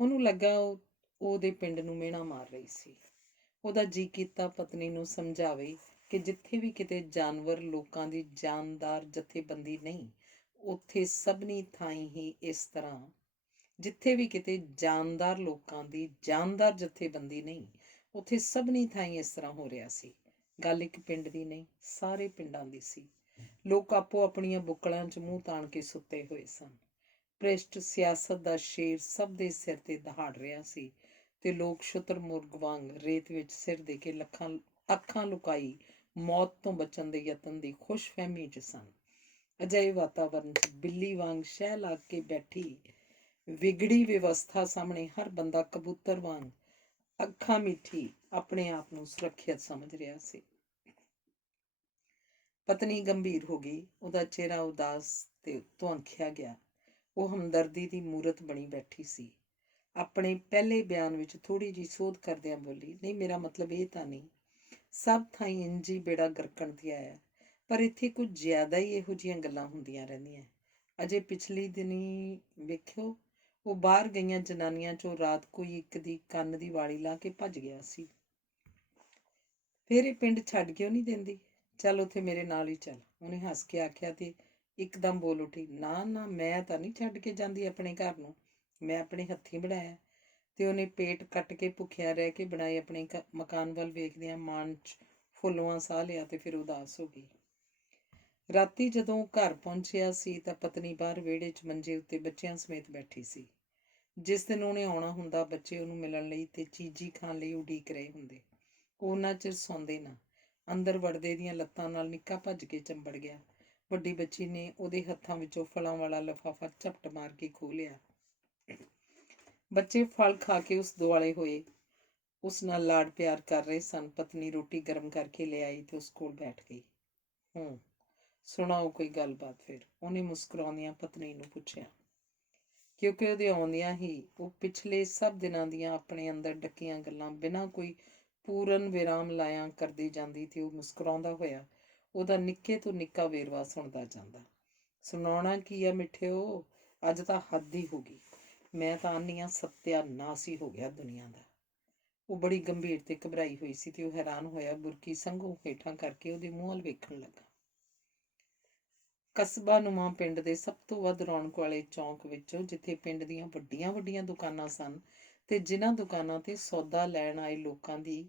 ਉਹਨੂੰ ਲੱਗਾ ਉਹ ਉਹਦੇ ਪਿੰਡ ਨੂੰ ਮਿਹਣਾ ਮਾਰ ਰਹੀ ਸੀ। ਉਹਦਾ ਜੀ ਕੀਤਾ ਪਤਨੀ ਨੂੰ ਸਮਝਾਵੇ ਕਿ ਜਿੱਥੇ ਵੀ ਕਿਤੇ ਜਾਨਵਰ ਲੋਕਾਂ ਦੀ ਜਾਨਦਾਰ ਜਥੇਬੰਦੀ ਨਹੀਂ, ਉੱਥੇ ਸਭਨੀ ਥਾਈਂ ਹੀ ਇਸ ਤਰ੍ਹਾਂ ਜਿੱਥੇ ਵੀ ਕਿਤੇ ਜਾਨਦਾਰ ਲੋਕਾਂ ਦੀ ਜਾਨਦਾਰ ਜਥੇਬੰਦੀ ਨਹੀਂ, ਉੱਥੇ ਸਭਨੀ ਥਾਈਂ ਇਸ ਤਰ੍ਹਾਂ ਹੋ ਰਿਹਾ ਸੀ। ਗੱਲ ਇੱਕ ਪਿੰਡ ਦੀ ਨਹੀਂ, ਸਾਰੇ ਪਿੰਡਾਂ ਦੀ ਸੀ। ਲੋਕ ਆਪੋ ਆਪਣੀਆਂ ਬੁੱਕਲਾਂ 'ਚ ਮੂੰਹ ਤਾਣ ਕੇ ਸੁੱਤੇ ਹੋਏ ਸਨ। ਭ੍ਰਿਸ਼ਟ ਸਿਆਸਤ ਦਾ ਸ਼ੇਰ ਸਭ ਦੇ ਸਿਰ ਤੇ ਦਹਾੜ ਰਿਹਾ ਸੀ ਤੇ ਲੋਕ ਸ਼ੁਤਰਮੁਰਗ ਵਾਂਗ ਰੇਤ ਵਿੱਚ ਸਿਰ ਦੇ ਕੇ ਅੱਖਾਂ ਲੁਕਾਈ ਮੌਤ ਤੋਂ ਬਚਣ ਦੇ ਯਤਨ ਦੀ ਖੁਸ਼ਫਹਿਮੀ 'ਚ ਸਨ। ਅਜਿਹੇ ਵਾਤਾਵਰਨ 'ਚ ਬਿੱਲੀ ਵਾਂਗ ਸ਼ਹਿ ਲਾ ਕੇ ਬੈਠੀ ਵਿਗੜੀ ਵਿਵਸਥਾ ਸਾਹਮਣੇ ਹਰ ਬੰਦਾ ਕਬੂਤਰ ਵਾਂਗ ਅੱਖਾਂ ਮੀਠੀ ਆਪਣੇ ਆਪ ਨੂੰ ਸੁਰੱਖਿਅਤ ਸਮਝ ਰਿਹਾ ਸੀ। ਪਤਨੀ ਗੰਭੀਰ ਹੋ ਗਈ। ਉਹਦਾ ਚਿਹਰਾ ਉਦਾਸ ਤੇ ਧੁੰਖਿਆ ਗਿਆ। ਉਹ ਹਮਦਰਦੀ ਦੀ ਮੂਰਤ ਬਣੀ ਬੈਠੀ ਸੀ। ਆਪਣੇ ਪਹਿਲੇ ਬਿਆਨ ਵਿੱਚ ਥੋੜੀ ਜਿਹੀ ਸੋਧ ਕਰਦਿਆਂ ਬੋਲੀ, ਨਹੀਂ, ਮੇਰਾ ਮਤਲਬ ਇਹ ਤਾਂ ਨਹੀਂ। ਸਭ ਥਾਈਂ ਇੰਜੀ ਬੇੜਾ ਗਰਕਣ ਤੇ ਆਇਆ, ਪਰ ਇੱਥੇ ਕੁਝ ਜ਼ਿਆਦਾ ਹੀ ਇਹੋ ਜਿਹੀਆਂ ਗੱਲਾਂ ਹੁੰਦੀਆਂ ਰਹਿੰਦੀਆਂ। ਅਜੇ ਪਿਛਲੀ ਦਿਨੀ ਵੇਖਿਓ, ਉਹ ਬਾਹਰ ਗਈਆਂ ਜਨਾਨੀਆਂ 'ਚੋਂ ਰਾਤ ਕੋਈ ਇੱਕ ਦੀ ਕੰਨ ਦੀ ਵਾਲੀ ਲਾ ਕੇ ਭੱਜ ਗਿਆ ਸੀ। ਫਿਰ ਇਹ ਪਿੰਡ ਛੱਡ ਕਿਉਂ ਨਹੀਂ ਦਿੰਦੀ? ਚੱਲ ਉੱਥੇ ਮੇਰੇ ਨਾਲ ਹੀ ਚੱਲ। ਉਹਨੇ ਹੱਸ ਕੇ ਆਖਿਆ ਤੇ ਇੱਕਦਮ ਬੋਲ ਉੱਠੀ, ਨਾ ਨਾ, ਮੈਂ ਤਾਂ ਨਹੀਂ ਛੱਡ ਕੇ ਜਾਂਦੀ ਆਪਣੇ ਘਰ ਨੂੰ। ਮੈਂ ਆਪਣੇ ਹੱਥੀਂ ਬਣਾਇਆ। ਤੇ ਉਹਨੇ ਪੇਟ ਕੱਟ ਕੇ ਭੁੱਖਿਆ ਰਹਿ ਕੇ ਬਣਾਏ ਆਪਣੇ ਮਕਾਨ ਵੱਲ ਵੇਖਦਿਆਂ ਮਾਣ 'ਚ ਫੁੱਲਵਾਂ ਸਾਹ ਲਿਆ ਤੇ ਫਿਰ ਉਦਾਸ ਹੋ ਗਈ। ਰਾਤੀ ਜਦੋਂ ਘਰ ਪਹੁੰਚਿਆ ਸੀ ਤਾਂ ਪਤਨੀ ਬਾਹਰ ਵਿਹੜੇ 'ਚ ਮੰਜੇ ਉੱਤੇ ਬੱਚਿਆਂ ਸਮੇਤ ਬੈਠੀ ਸੀ। ਜਿਸ ਦਿਨ ਉਹਨੇ ਆਉਣਾ ਹੁੰਦਾ, ਬੱਚੇ ਉਹਨੂੰ ਮਿਲਣ ਲਈ ਤੇ ਚੀਜ਼ੀ ਖਾਣ ਲਈ ਉਡੀਕ ਰਹੇ ਹੁੰਦੇ। ਉਹ ਉਹਨਾਂ ਚਿਰ ਸੌਂਦੇ ਨਾ। ਅੰਦਰ ਵੜਦੇ ਦੀਆਂ ਲੱਤਾਂ ਨਾਲ ਨਿੱਕਾ ਭੱਜ ਕੇ ਚੰਬੜ ਗਿਆ। ਵੱਡੀ ਬੱਚੀ ਨੇ ਉਹਦੇ ਹੱਥਾਂ ਵਿੱਚੋਂ ਫਲਾਂ ਵਾਲਾ ਲਿਫਾਫਾ ਝਪਟ ਮਾਰ ਕੇ ਖੋਹ ਲਿਆ। ਬੱਚੇ ਫਲ ਖਾ ਕੇ ਉਸ ਦੁਆਲੇ ਹੋਏ, ਉਸ ਨਾਲ ਲਾਡ ਪਿਆਰ ਕਰ ਰਹੇ ਸਨ। ਪਤਨੀ ਰੋਟੀ ਗਰਮ ਕਰਕੇ ਲਿਆਈ ਤੇ ਉਸ ਕੋਲ ਬੈਠ ਗਈ। ਸੁਣਾਓ ਕੋਈ ਗੱਲਬਾਤ ਫਿਰ? ਉਹਨੇ ਮੁਸਕਰਾਉਂਦਿਆਂ ਪਤਨੀ ਨੂੰ ਪੁੱਛਿਆ, ਕਿਉਂਕਿ ਉਹਦੇ ਆਉਂਦਿਆਂ ਹੀ ਉਹ ਪਿਛਲੇ ਸਭ ਦਿਨਾਂ ਦੀਆਂ ਆਪਣੇ ਅੰਦਰ ਡੱਕੀਆਂ ਗੱਲਾਂ ਬਿਨਾਂ ਕੋਈ ਪੂਰਨ ਵਿਰਾਮ ਲਾਇਆਂ ਕਰਦੀ ਜਾਂਦੀ ਤੇ ਉਹ ਮੁਸਕਰਾਉਂਦਾ ਹੋਇਆ ਉਹਦਾ ਨਿੱਕੇ ਤੋਂ ਨਿੱਕਾ ਵੇਰਵਾ ਸੁਣਦਾ ਜਾਂਦਾ। ਸੁਣਾਉਣਾ ਕੀ ਆ ਮਿੱਠਿਓ, ਅੱਜ ਤਾਂ ਹੱਦ ਹੀ ਹੋ ਗਈ। ਮੈਂ ਤਾਂ ਆਨੀ ਆ ਸੱਤਿਆਨਾਸ ਹੀ ਹੋ ਗਿਆ ਦੁਨੀਆ ਦਾ। ਉਹ ਬੜੀ ਗੰਭੀਰ ਤੇ ਘਬਰਾਈ ਹੋਈ ਸੀ ਤੇ ਉਹ ਹੈਰਾਨ ਹੋਇਆ ਬੁਰਕੀ ਸੰਘੋਂ ਹੇਠਾਂ ਕਰਕੇ ਉਹਦੇ ਮੂੰਹ ਵੱਲ ਵੇਖਣ ਲੱਗਾ। ਕਸਬਾ ਨੁਮਾ ਪਿੰਡ ਦੇ ਸਭ ਤੋਂ ਵੱਧ ਰੌਣਕ ਵਾਲੇ ਚੌਂਕ ਵਿੱਚੋਂ, ਜਿੱਥੇ ਪਿੰਡ ਦੀਆਂ ਵੱਡੀਆਂ ਵੱਡੀਆਂ ਦੁਕਾਨਾਂ ਸਨ ਤੇ ਜਿਨ੍ਹਾਂ ਦੁਕਾਨਾਂ ਤੇ ਸੌਦਾ ਲੈਣ ਆਏ ਲੋਕਾਂ ਦੀ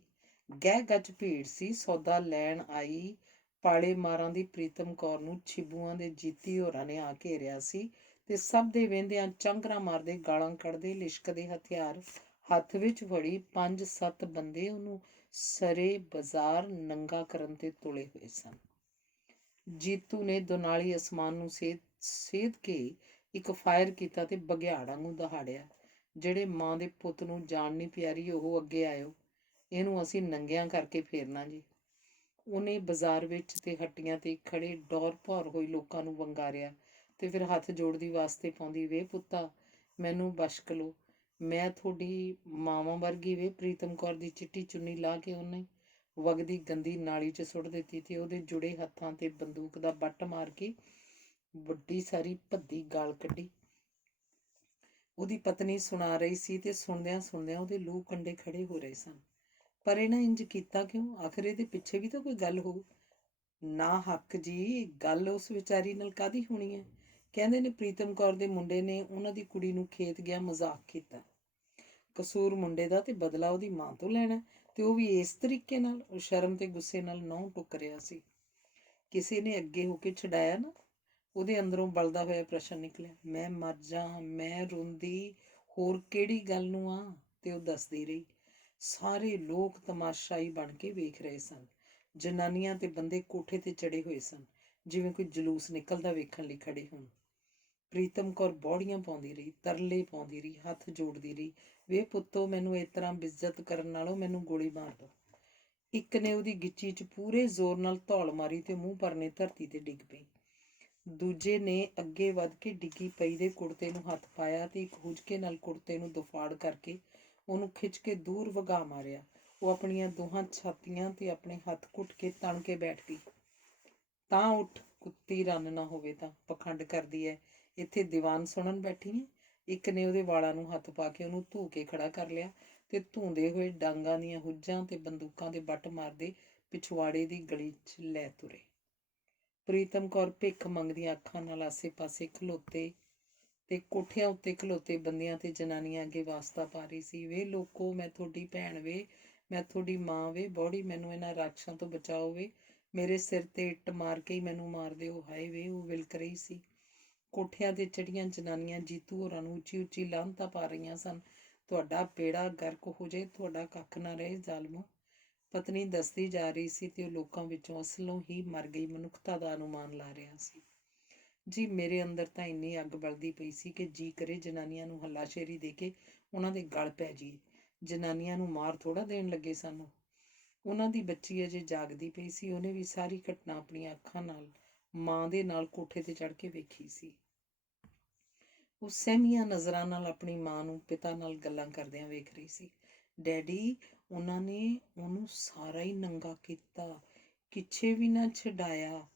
ਗਹਿ ਗੱਜ ਭੀੜ ਸੀ, ਸੌਦਾ ਲੈਣ ਆਈ ਪਾਲੇ ਮਾਰਾਂ ਦੀ ਪ੍ਰੀਤਮ ਕੌਰ ਨੂੰ ਛਿੱਬੂਆਂ ਦੇ ਜੀਤੀ ਹੋਰਾਂ ਨੇ ਆ ਘੇਰਿਆ ਸੀ ਤੇ ਸਭ ਦੇ ਵਹਿੰਦਿਆਂ ਚੰਗਰਾ ਮਾਰਦੇ, ਗਾਲਾਂ ਕੱਢਦੇ, ਲਿਸ਼ਕਦੇ ਹਥਿਆਰ ਹੱਥ ਵਿੱਚ ਫੜੀ 5-7 ਬੰਦੇ ਉਹਨੂੰ ਸਰੇ ਬਾਜ਼ਾਰ ਨੰਗਾ ਕਰਨ ਤੇ ਤੁਲੇ ਹੋਏ ਸਨ। ਜੀਤੂ ਨੇ ਦੁਨਾਲੀ ਅਸਮਾਨ ਨੂੰ ਸੇਧ ਕੇ ਇੱਕ ਫਾਇਰ ਕੀਤਾ ਤੇ ਬਘਿਆੜਾਂ ਨੂੰ ਦਹਾੜਿਆ, ਜਿਹੜੇ ਮਾਂ ਦੇ ਪੁੱਤ ਨੂੰ ਜਾਨ ਨਹੀਂ ਪਿਆਰੀ, ਉਹ ਅੱਗੇ ਆਇਓ, ਇਹਨੂੰ ਅਸੀਂ ਨੰਗਿਆਂ ਕਰਕੇ ਫੇਰਨਾ ਜੀ। ਉਹਨੇ ਬਾਜ਼ਾਰ ਵਿੱਚ ਤੇ ਹੱਟੀਆਂ ਤੇ ਖੜੇ ਡੌਰ ਭੌਰ ਹੋਏ ਲੋਕਾਂ ਨੂੰ ਵੰਗਾਰਿਆ ਤੇ ਫਿਰ ਹੱਥ ਜੋੜਦੀ ਵਾਸਤੇ ਪਾਉਂਦੀ, ਵੇ ਪੁੱਤਾ ਮੈਨੂੰ ਬਸ਼ਕ ਲੋ, ਮੈਂ ਤੁਹਾਡੀ ਮਾਵਾਂ ਵਰਗੀ ਵੇ। ਪ੍ਰੀਤਮ ਕੌਰ ਦੀ ਚਿੱਟੀ ਚੁੰਨੀ ਲਾਹ ਕੇ ਉਹਨੇ ਵਗਦੀ ਗੰਦੀ ਨਾਲੀ 'ਚ ਸੁੱਟ ਦਿੱਤੀ ਤੇ ਉਹਦੇ ਜੁੜੇ ਹੱਥਾਂ ਤੇ ਬੰਦੂਕ ਦਾ ਬੱਟ ਮਾਰ ਕੇ ਵੱਡੀ ਸਾਰੀ ਭੱਦੀ ਗਾਲ ਕੱਢੀ। ਉਹਦੀ ਪਤਨੀ ਸੁਣਾ ਰਹੀ ਸੀ ਤੇ ਸੁਣਦਿਆਂ ਸੁਣਦਿਆਂ ਉਹਦੇ ਲੂਹ ਕੰਡੇ ਖੜੇ ਹੋ ਰਹੇ ਸਨ। ਪਰ ਇਹਨਾਂ ਇੰਜ ਕੀਤਾ ਕਿਉਂ? ਆਖਰ ਇਹਦੇ ਪਿੱਛੇ ਵੀ ਤਾਂ ਕੋਈ ਗੱਲ ਹੋਊ ਨਾ। ਹੱਕ ਜੀ, ਗੱਲ ਉਸ ਵਿਚਾਰੀ ਨਾਲ ਕਾਹਦੀ ਹੋਣੀ ਹੈ? ਕਹਿੰਦੇ ਨੇ ਪ੍ਰੀਤਮ ਕੌਰ ਦੇ ਮੁੰਡੇ ਨੇ ਉਹਨਾਂ ਦੀ ਕੁੜੀ ਨੂੰ ਖੇਤ ਗਿਆ ਮਜ਼ਾਕ ਕੀਤਾ। ਕਸੂਰ ਮੁੰਡੇ ਦਾ ਤੇ ਬਦਲਾ ਉਹਦੀ ਮਾਂ ਤੋਂ ਲੈਣਾ, ਤੇ ਉਹ ਵੀ ਇਸ ਤਰੀਕੇ ਨਾਲ। ਉਹ ਸ਼ਰਮ ਤੇ ਗੁੱਸੇ ਨਾਲ ਨਹੁੰ ਟੁੱਕ ਰਿਹਾ ਸੀ। ਕਿਸੇ ਨੇ ਅੱਗੇ ਹੋ ਕੇ ਛਡਾਇਆ ਨਾ। ਉਹਦੇ ਅੰਦਰੋਂ ਬਲਦਾ ਹੋਇਆ ਪ੍ਰਸ਼ਨ ਨਿਕਲਿਆ, ਮੈਂ ਮਰ ਜਾ। ਮੈਂ ਰੋਂਦੀ ਹੋਰ ਕਿਹੜੀ ਗੱਲ ਨੂੰ ਆ? ਤੇ ਉਹ ਦੱਸਦੀ ਰਹੀ। ਸਾਰੇ ਲੋਕ ਤਮਾਸ਼ਾਈ ਬਣ ਕੇ ਵੇਖ ਰਹੇ ਸਨ। ਜਨਾਨੀਆਂ ਤੇ ਬੰਦੇ ਕੋਠੇ ਤੇ ਚੜੇ ਹੋਏ ਸਨ, ਜਿਵੇਂ ਕੋਈ ਜਲੂਸ ਨਿਕਲਦਾ ਵੇਖਣ ਲਈ ਖੜੇ ਹੋਣ। ਪ੍ਰੀਤਮ ਕੌਰ ਬੌੜੀਆਂ ਪਾਉਂਦੀ ਰਹੀ, ਤਰਲੇ ਪਾਉਂਦੀ ਰਹੀ, ਹੱਥ ਜੋੜਦੀ ਰਹੀ, ਵੇ ਪੁੱਤੋ ਮੈਨੂੰ ਇਸ ਤਰ੍ਹਾਂ ਬਿੱਜ਼ਤ ਕਰਨ ਨਾਲੋਂ ਮੈਨੂੰ ਗੋਲੀ ਮਾਰ ਦੋ। ਇੱਕ ਨੇ ਉਹਦੀ ਗਿੱਚੀ 'ਚ ਪੂਰੇ ਜ਼ੋਰ ਨਾਲ ਧੌਲ ਮਾਰੀ ਤੇ ਮੂੰਹ ਪਰਨੇ ਧਰਤੀ ਤੇ ਡਿੱਗ ਪਈ। ਦੂਜੇ ਨੇ ਅੱਗੇ ਵੱਧ ਕੇ ਡਿੱਗੀ ਪਈ ਦੇ ਕੁੜਤੇ ਨੂੰ ਹੱਥ ਪਾਇਆ ਤੇ ਇੱਕ ਹੁਜਕੇ ਨਾਲ ਕੁੜਤੇ ਨੂੰ ਦੁਫਾੜ ਕਰਕੇ ਉਹਨੂੰ ਖਿੱਚ ਕੇ ਦੂਰ ਵਗਾ ਮਾਰਿਆ। ਉਹ ਆਪਣੀਆਂ ਦੋਹਾਂ ਛਾਤੀਆਂ ਤੇ ਆਪਣੇ ਹੱਥ ਘੁੱਟ ਕੇ ਤਣ ਕੇ ਬੈਠ ਗਈ। ਤਾਂ ਉੱਠ, ਕੁੱਤੀ ਰੰਨ ਨਾ ਹੋਵੇ ਤਾਂ ਪਖੰਡ ਕਰਦੀ ਹੈ, ਇੱਥੇ ਦੀਵਾਨ ਸੁਣਨ ਬੈਠੀ ਹੈ। ਇੱਕ ਨੇ ਉਹਦੇ ਵਾਲਾਂ ਨੂੰ ਹੱਥ ਪਾ ਕੇ ਉਹਨੂੰ ਧੂ ਕੇ ਖੜਾ ਕਰ ਲਿਆ ਤੇ ਧੂੰਦੇ ਹੋਏ ਡਾਂਗਾਂ ਦੀਆਂ ਹੁੱਜਾਂ ਤੇ ਬੰਦੂਕਾਂ ਦੇ ਬੱਟ ਮਾਰਦੇ ਪਿਛਵਾੜੇ ਦੀ ਗਲੀ 'ਚ ਲੈ ਤੁਰੇ। ਪ੍ਰੀਤਮ ਕੌਰ ਭਿੱਖ ਮੰਗਦੀਆਂ ਅੱਖਾਂ ਨਾਲ ਆਸੇ-ਪਾਸੇ ਖਲੋਤੇ ਤੇ ਕੋਠਿਆਂ ਉੱਤੇ ਖਲੋਤੇ ਬੰਦਿਆਂ ਤੇ ਜਨਾਨੀਆਂ ਅੱਗੇ ਵਾਸਤਾ ਪਾ ਰਹੀ ਸੀ, ਵੇ ਲੋਕੋ, ਮੈਂ ਤੁਹਾਡੀ ਭੈਣ ਵੇ, ਮੈਂ ਤੁਹਾਡੀ ਮਾਂ ਵੇ। ਬੌੜੀ ਮੈਨੂੰ ਇਹਨਾਂ ਰਾਖਸ਼ਾਂ ਤੋਂ ਬਚਾਓ ਵੇ। ਮੇਰੇ ਸਿਰ ਤੇ ਇੱਟ ਮਾਰ ਕੇ ਹੀ ਮੈਨੂੰ ਮਾਰ ਦਿਓ, ਹਾਏ ਵੇ, ਉਹ ਵਿਲਕ ਰਹੀ ਸੀ। ਕੋਠਿਆਂ ਤੇ ਚੜੀਆਂ ਜਨਾਨੀਆਂ ਜੀਤੂ ਹੋਰਾਂ ਨੂੰ ਉੱਚੀ ਉੱਚੀ ਲਾਹਨਤਾਂ ਪਾ ਰਹੀਆਂ ਸਨ। ਤੁਹਾਡਾ ਬੇੜਾ ਗਰਕ ਹੋ ਜੇ, ਤੁਹਾਡਾ ਕੱਖ ਨਾ ਰਹੇ ਜ਼ਾਲਮੋ। ਪਤਨੀ ਦੱਸਦੀ ਜਾ ਰਹੀ ਸੀ ਤੇ ਉਹ ਲੋਕਾਂ ਵਿੱਚੋਂ ਅਸਲੋਂ ਹੀ ਮਰ ਗਈ ਮਨੁੱਖਤਾ ਦਾ ਅਨੁਮਾਨ ਲਾ ਰਿਹਾ ਸੀ। ਜੀ ਮੇਰੇ ਅੰਦਰ ਤਾਂ ਇੰਨੀ ਅੱਗ ਬਲਦੀ ਪਈ ਸੀ ਕਿ ਜੀ ਕਰੇ ਜਨਾਨੀਆਂ ਨੂੰ ਹੱਲਾਸ਼ੇਰੀ ਦੇ ਕੇ ਉਹਨਾਂ ਦੇ ਗਲ ਪੈ ਜਾਈਏ। ਜਨਾਨੀਆਂ ਨੂੰ ਮਾਰ ਥੋੜਾ ਦੇਣ ਲੱਗੇ ਸਾਨੂੰ। ਉਹਨਾਂ ਦੀ ਬੱਚੀ ਅਜੇ ਜਾਗਦੀ ਪਈ ਸੀ। ਉਹਨੇ ਵੀ ਸਾਰੀ ਘਟਨਾ ਆਪਣੀਆਂ ਅੱਖਾਂ ਨਾਲ ਮਾਂ ਦੇ ਨਾਲ ਕੋਠੇ ਤੇ ਚੜ੍ਹ ਕੇ ਵੇਖੀ ਸੀ। ਉਹ ਸਹਿਮੀਆਂ ਨਜ਼ਰਾਂ ਨਾਲ ਆਪਣੀ ਮਾਂ ਨੂੰ ਪਿਤਾ ਨਾਲ ਗੱਲਾਂ ਕਰਦਿਆਂ ਵੇਖ ਰਹੀ ਸੀ। ਡੈਡੀ, ਉਹਨਾਂ ਨੇ ਉਹਨੂੰ ਸਾਰਾ ਹੀ ਨੰਗਾ ਕੀਤਾ, ਕਿੱਛੇ ਵੀ ਨਾ ਛਡਾਇਆ।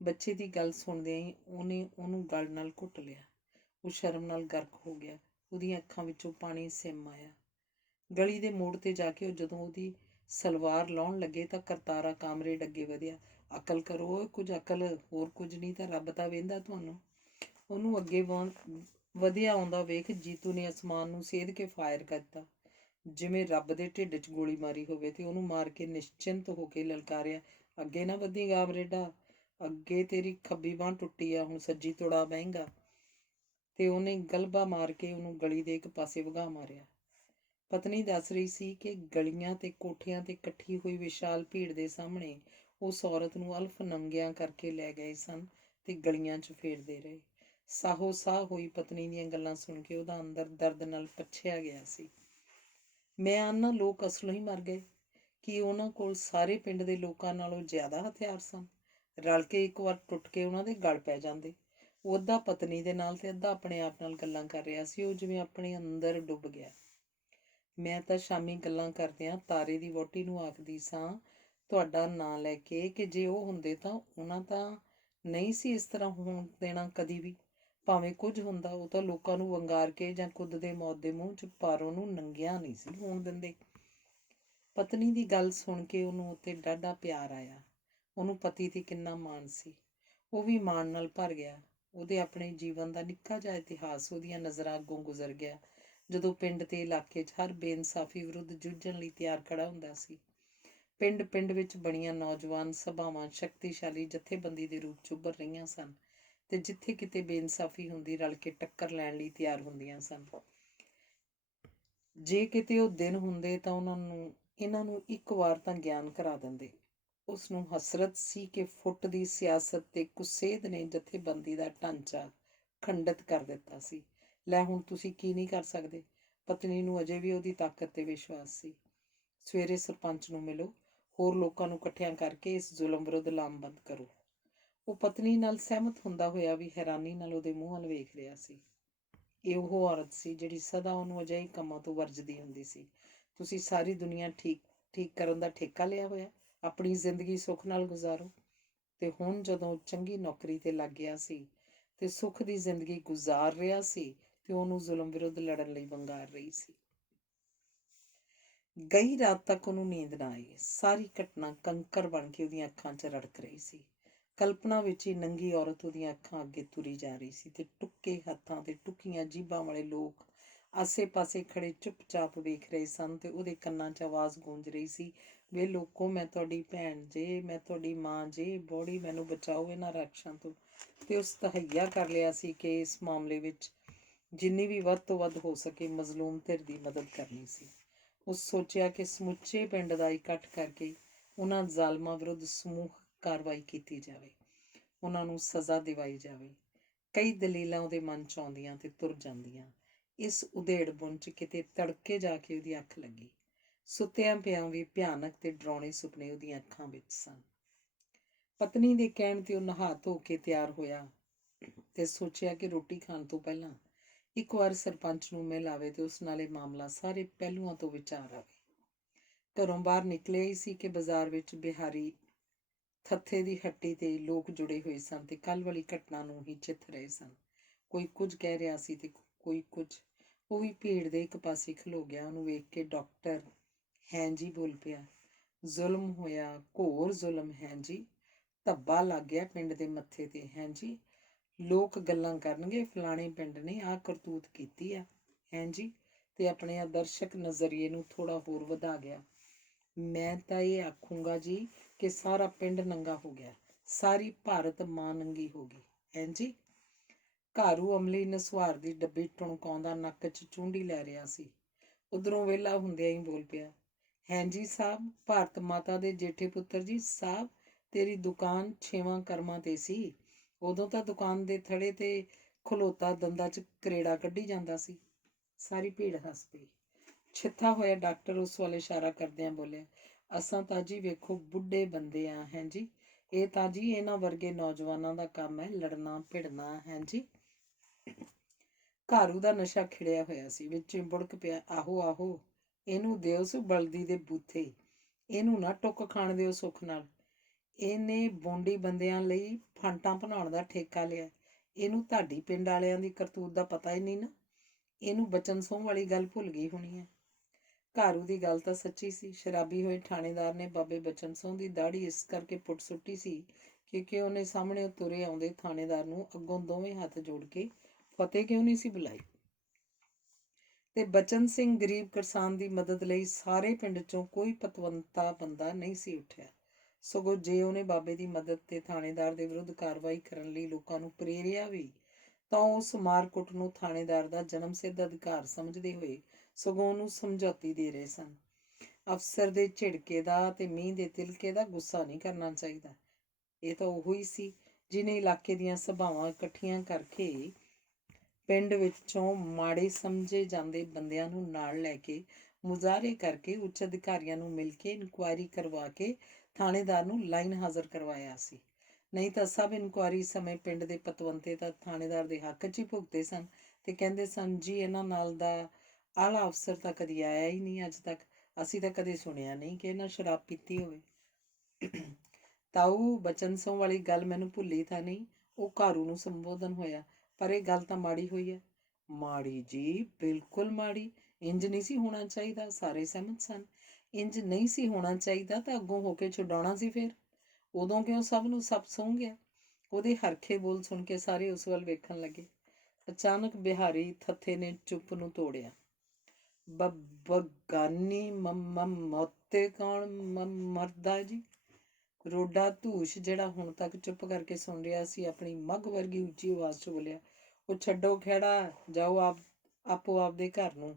ਬੱਚੇ ਦੀ ਗੱਲ ਸੁਣਦਿਆਂ ਹੀ ਉਹਨੇ ਉਹਨੂੰ ਗਲ ਨਾਲ ਘੁੱਟ ਲਿਆ। ਉਹ ਸ਼ਰਮ ਨਾਲ ਗਰਕ ਹੋ ਗਿਆ। ਉਹਦੀਆਂ ਅੱਖਾਂ ਵਿੱਚੋਂ ਪਾਣੀ ਸਿਮ ਆਇਆ। ਗਲੀ ਦੇ ਮੋੜ ਤੇ ਜਾ ਕੇ ਜਦੋਂ ਉਹਦੀ ਸਲਵਾਰ ਲਾਉਣ ਲੱਗੇ ਤਾਂ ਕਰਤਾਰਾ ਕਾਮਰੇਡ ਅੱਗੇ ਵਧਿਆ। ਅਕਲ ਕਰੋ, ਕੁਝ ਅਕਲ, ਹੋਰ ਕੁਝ ਨਹੀਂ ਤਾਂ ਰੱਬ ਤਾਂ ਵੇਂਦਾ ਤੁਹਾਨੂੰ। ਉਹਨੂੰ ਅੱਗੇ ਵਧਿਆ ਆਉਂਦਾ ਵੇਖ ਜੀਤੂ ਨੇ ਅਸਮਾਨ ਨੂੰ ਸੇਧ ਕੇ ਫਾਇਰ ਕਰਤਾ, ਜਿਵੇਂ ਰੱਬ ਦੇ ਢਿੱਡ 'ਚ ਗੋਲੀ ਮਾਰੀ ਹੋਵੇ, ਤੇ ਉਹਨੂੰ ਮਾਰ ਕੇ ਨਿਸ਼ਚਿੰਤ ਹੋ ਕੇ ਲਲਕਾਰਿਆ, ਅੱਗੇ ਨਾ ਵਧੀ ਕਾਮਰੇਡਾ, ਅੱਗੇ ਤੇਰੀ ਖੱਬੀ ਬਾਂਹ ਟੁੱਟੀ ਆ, ਹੁਣ ਸੱਜੀ ਤੁੜਾ ਬਹਿੰਗਾ। ਤੇ ਉਹਨੇ ਗਲਬਾ ਮਾਰ ਕੇ ਉਹਨੂੰ ਗਲੀ ਦੇ ਇੱਕ ਪਾਸੇ ਵਗਾ ਮਾਰਿਆ। ਪਤਨੀ ਦੱਸ ਰਹੀ ਸੀ ਕਿ ਗਲੀਆਂ ਤੇ ਕੋਠਿਆਂ ਤੇ ਇਕੱਠੀ ਹੋਈ ਵਿਸ਼ਾਲ ਭੀੜ ਦੇ ਸਾਹਮਣੇ ਉਸ ਔਰਤ ਨੂੰ ਅਲਫ ਨੰਗਿਆਂ ਕਰਕੇ ਲੈ ਗਏ ਸਨ ਤੇ ਗਲੀਆਂ 'ਚ ਫੇਰਦੇ ਰਹੇ। ਸਾਹੋ ਸਾਹ ਹੋਈ ਪਤਨੀ ਦੀਆਂ ਗੱਲਾਂ ਸੁਣ ਕੇ ਉਹਦਾ ਅੰਦਰ ਦਰਦ ਨਾਲ ਪੱਛਿਆ ਗਿਆ ਸੀ। ਮੈਂ ਆਨਾ ਲੋਕ ਅਸਲੋਂ ਹੀ ਮਰ ਗਏ। ਕਿ ਉਹਨਾਂ ਕੋਲ ਸਾਰੇ ਪਿੰਡ ਦੇ ਲੋਕਾਂ ਨਾਲੋਂ ਜ਼ਿਆਦਾ ਹਥਿਆਰ ਸਨ? ਰਲ ਕੇ ਇੱਕ ਵਾਰ ਟੁੱਟ ਕੇ ਉਹਨਾਂ ਦੇ ਗਲ ਪੈ ਜਾਂਦੇ। ਉਹ ਅੱਧਾ ਪਤਨੀ ਦੇ ਨਾਲ ਤੇ ਅੱਧਾ ਆਪਣੇ ਆਪ ਨਾਲ ਗੱਲਾਂ ਕਰ ਰਿਹਾ ਸੀ। ਉਹ ਜਿਵੇਂ ਆਪਣੇ ਅੰਦਰ ਡੁੱਬ ਗਿਆ। ਮੈਂ ਤਾਂ ਸ਼ਾਮੀ ਗੱਲਾਂ ਕਰਦਿਆਂ ਤਾਰੇ ਦੀ ਵਹੁਟੀ ਨੂੰ ਆਖਦੀ ਸਾਂ, ਤੁਹਾਡਾ ਨਾਂ ਲੈ ਕੇ, ਕਿ ਜੇ ਉਹ ਹੁੰਦੇ ਤਾਂ ਉਹਨਾਂ ਤਾਂ ਨਹੀਂ ਸੀ ਇਸ ਤਰ੍ਹਾਂ ਹੋਣ ਦੇਣਾ ਕਦੀ ਵੀ। ਭਾਵੇਂ ਕੁਝ ਹੁੰਦਾ, ਉਹ ਤਾਂ ਲੋਕਾਂ ਨੂੰ ਵੰਗਾਰ ਕੇ ਜਾਂ ਖੁਦ ਦੇ ਮੌਤ ਦੇ ਮੂੰਹ 'ਚ, ਪਰ ਉਹਨੂੰ ਨੰਗਿਆ ਨਹੀਂ ਸੀ ਹੋਣ ਦਿੰਦੇ। ਪਤਨੀ ਦੀ ਗੱਲ ਸੁਣ ਕੇ ਉਹਨੂੰ ਉੱਤੇ ਡਾਢਾ ਪਿਆਰ ਆਇਆ। ਉਹਨੂੰ ਪਤੀ ਤੇ ਕਿੰਨਾ ਮਾਣ ਸੀ। ਉਹ ਵੀ ਮਾਣ ਨਾਲ ਭਰ ਗਿਆ। ਉਹਦੇ ਆਪਣੇ ਜੀਵਨ ਦਾ ਨਿੱਕਾ ਜਿਹਾ ਇਤਿਹਾਸ ਉਹਦੀਆਂ ਨਜ਼ਰਾਂ ਅੱਗੋਂ ਗੁਜ਼ਰ ਗਿਆ, ਜਦੋਂ ਪਿੰਡ ਤੇ ਇਲਾਕੇ 'ਚ ਹਰ ਬੇਇਨਸਾਫੀ ਵਿਰੁੱਧ ਜੂਝਣ ਲਈ ਤਿਆਰ ਖੜਾ ਹੁੰਦਾ ਸੀ। ਪਿੰਡ ਪਿੰਡ ਵਿੱਚ ਬਣੀਆਂ ਨੌਜਵਾਨ ਸਭਾਵਾਂ ਸ਼ਕਤੀਸ਼ਾਲੀ ਜਥੇਬੰਦੀ ਦੇ ਰੂਪ 'ਚ ਉੱਭਰ ਰਹੀਆਂ ਸਨ ਤੇ ਜਿੱਥੇ ਕਿਤੇ ਬੇਇਨਸਾਫੀ ਹੁੰਦੀ ਰਲ ਕੇ ਟੱਕਰ ਲੈਣ ਲਈ ਤਿਆਰ ਹੁੰਦੀਆਂ ਸਨ। ਜੇ ਕਿਤੇ ਉਹ ਦਿਨ ਹੁੰਦੇ ਤਾਂ ਇਹਨਾਂ ਨੂੰ ਇੱਕ ਵਾਰ ਤਾਂ ਗਿਆਨ ਕਰਾ ਦਿੰਦੇ। ਉਸ ਨੂੰ ਹਸਰਤ ਸੀ ਕਿ ਫੁੱਟ ਦੀ ਸਿਆਸਤ ਤੇ ਕੁਸੇਦ ਨੇ ਜਥੇਬੰਦੀ ਦਾ ਢਾਂਚਾ ਖੰਡਿਤ ਕਰ ਦਿੱਤਾ ਸੀ। ਲੈ ਹੁਣ ਤੁਸੀਂ ਕੀ ਨਹੀਂ ਕਰ ਸਕਦੇ? ਪਤਨੀ ਨੂੰ ਅਜੇ ਵੀ ਉਹਦੀ ਤਾਕਤ ਤੇ ਵਿਸ਼ਵਾਸ ਸੀ। ਸਵੇਰੇ ਸਰਪੰਚ ਨੂੰ ਮਿਲੋ, ਹੋਰ ਲੋਕਾਂ ਨੂੰ ਇਕੱਠਿਆਂ ਕਰਕੇ ਇਸ ਜ਼ੁਲਮ ਵਿਰੁੱਧ ਲਾਮਬੰਦ ਕਰੋ। ਉਹ ਪਤਨੀ ਨਾਲ ਸਹਿਮਤ ਹੁੰਦਾ ਹੋਇਆ ਵੀ ਹੈਰਾਨੀ ਨਾਲ ਉਹਦੇ ਮੂੰਹ ਵੱਲ ਵੇਖ ਰਿਹਾ ਸੀ। ਇਹ ਉਹ ਔਰਤ ਸੀ ਜਿਹੜੀ ਸਦਾ ਉਹਨੂੰ ਅਜਿਹੇ ਕੰਮਾਂ ਤੋਂ ਵਰਜਦੀ ਹੁੰਦੀ ਸੀ। ਤੁਸੀਂ ਸਾਰੀ ਦੁਨੀਆ ਠੀਕ ਕਰਨ ਦਾ ਠੇਕਾ ਲਿਆ ਹੋਇਆ, ਆਪਣੀ ਜ਼ਿੰਦਗੀ ਸੁੱਖ ਨਾਲ ਗੁਜ਼ਾਰੋ। ਤੇ ਹੁਣ ਜਦੋਂ ਚੰਗੀ ਨੌਕਰੀ ਤੇ ਲੱਗ ਗਿਆ ਸੀ ਤੇ ਸੁੱਖ ਦੀ ਜ਼ਿੰਦਗੀ ਗੁਜ਼ਾਰ ਰਿਹਾ ਸੀ, ਤੇ ਉਹਨੂੰ ਜ਼ੁਲਮ ਵਿਰੁੱਧ ਲੜਨ ਲਈ ਵੰਗਾਰ ਰਹੀ ਸੀ। ਗਈ ਰਾਤ ਤੱਕ ਉਹਨੂੰ ਨੀਂਦ ਨਾ ਆਈ। ਸਾਰੀ ਘਟਨਾ ਕੰਕਰ ਬਣ ਕੇ ਉਹਦੀਆਂ ਅੱਖਾਂ 'ਚ ਰੜਕ ਰਹੀ ਸੀ। ਕਲਪਨਾ ਵਿੱਚ ਹੀ ਨੰਗੀ ਔਰਤ ਉਹਦੀਆਂ ਅੱਖਾਂ ਅੱਗੇ ਤੁਰੀ ਜਾ ਰਹੀ ਸੀ ਤੇ ਟੁੱਕੇ ਹੱਥਾਂ ਤੇ ਟੁੱਕੀਆਂ ਜੀਭਾਂ ਵਾਲੇ ਲੋਕ ਆਸੇ-ਪਾਸੇ ਖੜੇ ਚੁੱਪ-ਚਾਪ ਵੇਖ ਰਹੇ ਸਨ ਤੇ ਉਹਦੇ ਕੰਨਾਂ 'ਚ ਆਵਾਜ਼ ਗੂੰਜ ਰਹੀ ਸੀ, ਵੇ ਲੋਕੋ, ਮੈਂ ਤੁਹਾਡੀ ਭੈਣ ਜੇ, ਮੈਂ ਤੁਹਾਡੀ ਮਾਂ ਜੇ, ਬੋੜੀ ਮੈਨੂੰ ਬਚਾਓ ਇਹਨਾਂ ਰਾਖਸ਼ਾਂ ਤੋਂ। ਤੇ ਉਸ ਤਹੱਈਆ ਕਰ ਲਿਆ ਸੀ ਕਿ ਇਸ ਮਾਮਲੇ ਵਿੱਚ ਜਿੰਨੀ ਵੀ ਵੱਧ ਤੋਂ ਵੱਧ ਹੋ ਸਕੇ ਮਜ਼ਲੂਮ ਧਿਰ ਦੀ ਮਦਦ ਕਰਨੀ ਸੀ। ਉਸ ਸੋਚਿਆ ਕਿ ਸਮੁੱਚੇ ਪਿੰਡ ਦਾ ਇਕੱਠ ਕਰਕੇ ਉਹਨਾਂ ਜ਼ਾਲਮਾਂ ਵਿਰੁੱਧ ਸਮੂਹ ਕਾਰਵਾਈ ਕੀਤੀ ਜਾਵੇ, ਉਹਨਾਂ ਨੂੰ ਸਜ਼ਾ ਦਿਵਾਈ ਜਾਵੇ। ਕਈ ਦਲੀਲਾਂ ਉਹਦੇ ਮਨ 'ਚ ਆਉਂਦੀਆਂ ਤੇ ਤੁਰ ਜਾਂਦੀਆਂ। ਇਸ ਉਧੇੜ ਬੁਣ 'ਚ ਕਿਤੇ ਤੜਕੇ ਜਾ ਕੇ ਉਹਦੀ ਅੱਖ ਲੱਗੀ। ਸੁੱਤਿਆਂ ਪਿਆਂ ਵੀ ਭਿਆਨਕ ਤੇ ਡਰਾਉਣੇ ਸੁਪਨੇ ਉਹਦੀਆਂ ਅੱਖਾਂ ਵਿੱਚ ਸਨ। ਪਤਨੀ ਦੇ ਕਹਿਣ ਤੇ ਉਹ ਨਹਾ ਧੋ ਕੇ ਤਿਆਰ ਹੋਇਆ ਤੇ ਸੋਚਿਆ ਕਿ ਰੋਟੀ ਖਾਣ ਤੋਂ ਪਹਿਲਾਂ ਇੱਕ ਵਾਰ ਸਰਪੰਚ ਨੂੰ ਮਿਲ ਆਵੇ ਤੇ ਉਸ ਨਾਲ ਇਹ ਮਾਮਲਾ ਸਾਰੇ ਪਹਿਲੂਆਂ ਤੋਂ ਵਿਚਾਰ ਆਵੇ। ਘਰੋਂ ਬਾਹਰ ਨਿਕਲਿਆ ਹੀ ਸੀ ਕਿ ਬਾਜ਼ਾਰ ਵਿੱਚ ਬਿਹਾਰੀ ਥੱਥੇ ਦੀ ਹੱਟੀ ਤੇ ਲੋਕ ਜੁੜੇ ਹੋਏ ਸਨ ਤੇ ਕੱਲ੍ਹ ਵਾਲੀ ਘਟਨਾ ਨੂੰ ਹੀ ਚਿੱਥ ਰਹੇ ਸਨ। ਕੋਈ ਕੁਝ ਕਹਿ ਰਿਹਾ ਸੀ ਤੇ ਕੋਈ ਕੁਝ। ਉਹ ਵੀ ਭੀੜ ਦੇ ਇੱਕ ਪਾਸੇ ਖਲੋ ਗਿਆ। ਉਹਨੂੰ ਵੇਖ ਕੇ ਡਾਕਟਰ ਹੈਂ ਜੀ ਬੋਲ ਪਿਆ, ਜ਼ੁਲਮ ਹੋਇਆ, ਘੋਰ ਜ਼ੁਲਮ ਹੈ ਜੀ। ਧੱਬਾ ਲੱਗ ਗਿਆ ਪਿੰਡ ਦੇ ਮੱਥੇ ਤੇ ਹੈਂ ਜੀ। ਲੋਕ ਗੱਲਾਂ ਕਰਨਗੇ ਫਲਾਣੇ ਪਿੰਡ ਨੇ ਆਹ ਕਰਤੂਤ ਕੀਤੀ ਆ ਹੈਂ ਜੀ। ਤੇ ਆਪਣੇ ਆਦਰਸ਼ਕ ਨਜ਼ਰੀਏ ਨੂੰ ਥੋੜਾ ਹੋਰ ਵਧਾ ਗਿਆ। ਮੈਂ ਤਾਂ ਇਹ ਆਖੂੰਗਾ ਜੀ ਕਿ ਸਾਰਾ ਪਿੰਡ ਨੰਗਾ ਹੋ ਗਿਆ, ਸਾਰੀ ਭਾਰਤ ਮਾਂ ਨੰਗੀ ਹੋ ਗਈ। ਹੈਂਜੀ? ਘਾਰੂ ਅਮਲੀ ਨਸਵਾਰ ਦੀ ਡੱਬੀ ਟੁਣਕਾਉਂਦਾ ਨੱਕ 'ਚ ਚੂੰਡੀ ਲੈ ਰਿਹਾ ਸੀ। ਉਧਰੋਂ ਵਿਹਲਾ ਹੁੰਦਿਆਂ ਹੀ ਬੋਲ ਪਿਆ, ਹੈਂਜੀ ਸਾਹਿਬ, ਭਾਰਤ ਮਾਤਾ ਦੇ ਜੇਠੇ ਪੁੱਤਰ ਜੀ ਸਾਹਿਬ, ਤੇਰੀ ਦੁਕਾਨ 6ਵਾਂ ਕਰਮਾਂ 'ਤੇ ਸੀ। ਉਦੋਂ ਤਾਂ ਦੁਕਾਨ ਦੇ ਥੜੇ 'ਤੇ ਖਲੋਤਾ ਦੰਦਾਂ 'ਚ ਕਰੇੜਾ ਕੱਢੀ ਜਾਂਦਾ ਸੀ। ਸਾਰੀ ਭੀੜ ਹੱਸ ਪਈ। ਛਿੱਥਾ ਹੋਇਆ ਡਾਕਟਰ ਉਸ ਵੱਲ ਇਸ਼ਾਰਾ ਕਰਦਿਆਂ ਬੋਲਿਆ, ਅਸਾਂ ਤਾਂ ਜੀ ਵੇਖੋ ਬੁੱਢੇ ਬੰਦੇ ਆ। ਹੈਂਜੀ? ਇਹ ਤਾਂ ਜੀ ਇਹਨਾਂ ਵਰਗੇ ਨੌਜਵਾਨਾਂ ਦਾ ਕੰਮ ਹੈ, ਲੜਨਾ ਭਿੜਨਾ। ਹੈਂਜੀ? ਘਾਰੂ ਦਾ ਨਸ਼ਾ ਖਿੜਿਆ ਹੋਇਆ ਸੀ, ਵਿੱਚ ਬੁੜਕ ਪਿਆ, ਆਹੋ ਆਹੋ, ਇਹਨੂੰ ਦਿਓ ਸੋ ਬਲਦੀ ਦੇ ਬੂਥੇ, ਇਹਨੂੰ ਨਾ ਟੁੱਕ ਖਾਣ ਦਿਓ ਸੁੱਖ ਨਾਲ। ਇਹਨੇ ਬੋਂਡੀ ਬੰਦਿਆਂ ਲਈ ਫਾਂਟਾਂ ਬਣਾਉਣ ਦਾ ਠੇਕਾ ਲਿਆ। ਇਹਨੂੰ ਤੁਹਾਡੀ ਪਿੰਡ ਵਾਲਿਆਂ ਦੀ ਕਰਤੂਤ ਦਾ ਪਤਾ ਹੀ ਨਹੀਂ ਨਾ। ਇਹਨੂੰ ਬਚਨ ਸੋਹ ਵਾਲੀ ਗੱਲ ਭੁੱਲ ਗਈ ਹੋਣੀ ਹੈ। ਘਾਰੂ ਦੀ ਗੱਲ ਤਾਂ ਸੱਚੀ ਸੀ। ਸ਼ਰਾਬੀ ਹੋਏ ਥਾਣੇਦਾਰ ਨੇ ਬਾਬੇ ਬਚਨ ਸਿੰਘ ਦੀ ਦਾੜੀ ਇਸ ਕਰਕੇ ਪੁੱਟ ਸੁੱਟੀ ਸੀ ਕਿਉਂਕਿ ਉਹਨੇ ਸਾਹਮਣੇ ਤੁਰੇ ਆਉਂਦੇ ਥਾਣੇਦਾਰ ਨੂੰ ਅੱਗੋਂ ਦੋਵੇਂ ਹੱਥ ਜੋੜ ਕੇ ਫਤਿਹ ਕਿਉਂ ਨਹੀਂ ਸੀ ਬੁਲਾਈ। ਤੇ ਬਚਨ ਸਿੰਘ ਗਰੀਬ ਕਿਸਾਨ ਦੀ ਮਦਦ ਲਈ ਸਾਰੇ ਪਿੰਡ 'ਚੋਂ ਕੋਈ ਪਤਵੰਤਾ ਬੰਦਾ ਨਹੀਂ ਸੀ ਉੱਠਿਆ। ਸਗੋਂ ਜੇ ਉਹਨੇ ਬਾਬੇ ਦੀ ਮਦਦ ਤੇ ਥਾਣੇਦਾਰ ਦੇ ਵਿਰੁੱਧ ਕਾਰਵਾਈ ਕਰਨ ਲਈ ਲੋਕਾਂ ਨੂੰ ਪ੍ਰੇਰਿਆ ਵੀ, ਤਾਂ ਉਸ ਮਾਰਕੁੱਟ ਨੂੰ ਥਾਣੇਦਾਰ ਦਾ ਜਨਮ ਸਿੱਧ ਅਧਿਕਾਰ ਸਮਝਦੇ ਹੋਏ ਸਗੋਂ ਉਹਨੂੰ ਸਮਝੌਤੀ ਦੇ ਰਹੇ ਸਨ। ਅਫਸਰ ਦੇ ਝਿੜਕੇ ਦਾ ਤੇ ਮੀਂਹ ਦੇ ਤਿਲਕੇ ਦਾ ਗੁੱਸਾ ਨਹੀਂ ਕਰਨਾ ਚਾਹੀਦਾ। ਇਹ ਤਾਂ ਉਹੋ ਹੀ ਸੀ ਜਿਹਨੇ ਇਲਾਕੇ ਦੀਆਂ ਸਭਾਵਾਂ ਇਕੱਠੀਆਂ ਕਰਕੇ ਪਿੰਡ ਵਿੱਚੋਂ ਮਾੜੇ ਸਮਝੇ ਜਾਂਦੇ ਬੰਦਿਆਂ ਨੂੰ ਨਾਲ ਲੈ ਕੇ ਮੁਜ਼ਾਹਰੇ ਕਰਕੇ ਉੱਚ ਅਧਿਕਾਰੀਆਂ ਨੂੰ ਮਿਲ ਕੇ ਇਨਕੁਆਇਰੀ ਕਰਵਾ ਕੇ ਥਾਣੇਦਾਰ ਨੂੰ ਲਾਈਨ ਹਾਜ਼ਰ ਕਰਵਾਇਆ ਸੀ। ਨਹੀਂ ਤਾਂ ਸਭ ਇਨਕੁਆਇਰੀ ਸਮੇਂ ਪਿੰਡ ਦੇ ਪਤਵੰਤੇ ਤਾਂ ਥਾਣੇਦਾਰ ਦੇ ਹੱਕ 'ਚ ਹੀ ਭੁਗਤੇ ਸਨ ਤੇ ਕਹਿੰਦੇ ਸਨ, ਜੀ ਇਹਨਾਂ ਨਾਲ ਦਾ ਆਲਾ ਅਫਸਰ ਤਾਂ ਕਦੀ ਆਇਆ ਹੀ ਨਹੀਂ ਅੱਜ ਤੱਕ। ਅਸੀਂ ਤਾਂ ਕਦੇ ਸੁਣਿਆ ਨਹੀਂ ਕਿ ਇਹਨਾਂ ਸ਼ਰਾਬ ਪੀਤੀ ਹੋਵੇ। ਤਾਊ, ਬਚਨ ਸਿੰਘ ਵਾਲੀ ਗੱਲ ਮੈਨੂੰ ਭੁੱਲੀ ਤਾਂ ਨਹੀਂ, ਉਹ ਘਾਰੂ ਨੂੰ ਸੰਬੋਧਨ ਹੋਇਆ, ਪਰ ਇਹ ਗੱਲ ਤਾਂ ਮਾੜੀ ਹੋਈ ਹੈ। ਮਾੜੀ ਜੀ, ਬਿਲਕੁਲ ਮਾੜੀ। ਇੰਜ ਨਹੀਂ ਸੀ ਹੋਣਾ ਚਾਹੀਦਾ। ਸਾਰੇ ਸਹਿਮਤ ਸਨ। ਇੰਜ ਨਹੀਂ ਸੀ ਹੋਣਾ ਚਾਹੀਦਾ ਤਾਂ ਅੱਗੋਂ ਹੋ ਕੇ ਛੁਡਾਉਣਾ ਸੀ ਫਿਰ। ਉਦੋਂ ਕਿਉਂ ਸਭ ਨੂੰ ਸੱਪ ਸੌਂ ਗਿਆ? ਉਹਦੇ ਹਰਖੇ ਬੋਲ ਸੁਣ ਕੇ ਸਾਰੇ ਉਸ ਵੱਲ ਵੇਖਣ ਲੱਗੇ। ਅਚਾਨਕ ਬਿਹਾਰੀ ਥੱਥੇ ਨੇ ਚੁੱਪ ਨੂੰ ਤੋੜਿਆ। ਬਗਾਨੀ ਮੌਤੇ ਕੌਣ ਮਰਦਾ ਜੀ? ਰੋਡਾ ਧੂਸ਼, ਜਿਹੜਾ ਹੁਣ ਤੱਕ ਚੁੱਪ ਕਰਕੇ ਸੁਣ ਰਿਹਾ ਸੀ, ਆਪਣੀ ਮੱਘ ਵਰਗੀ ਉੱਚੀ ਆਵਾਜ਼ 'ਚ ਬੋਲਿਆ, ਉਹ ਛੱਡੋ ਖਹਿੜਾ, ਜਾਓ ਆਪੋ ਆਪਦੇ ਘਰ ਨੂੰ।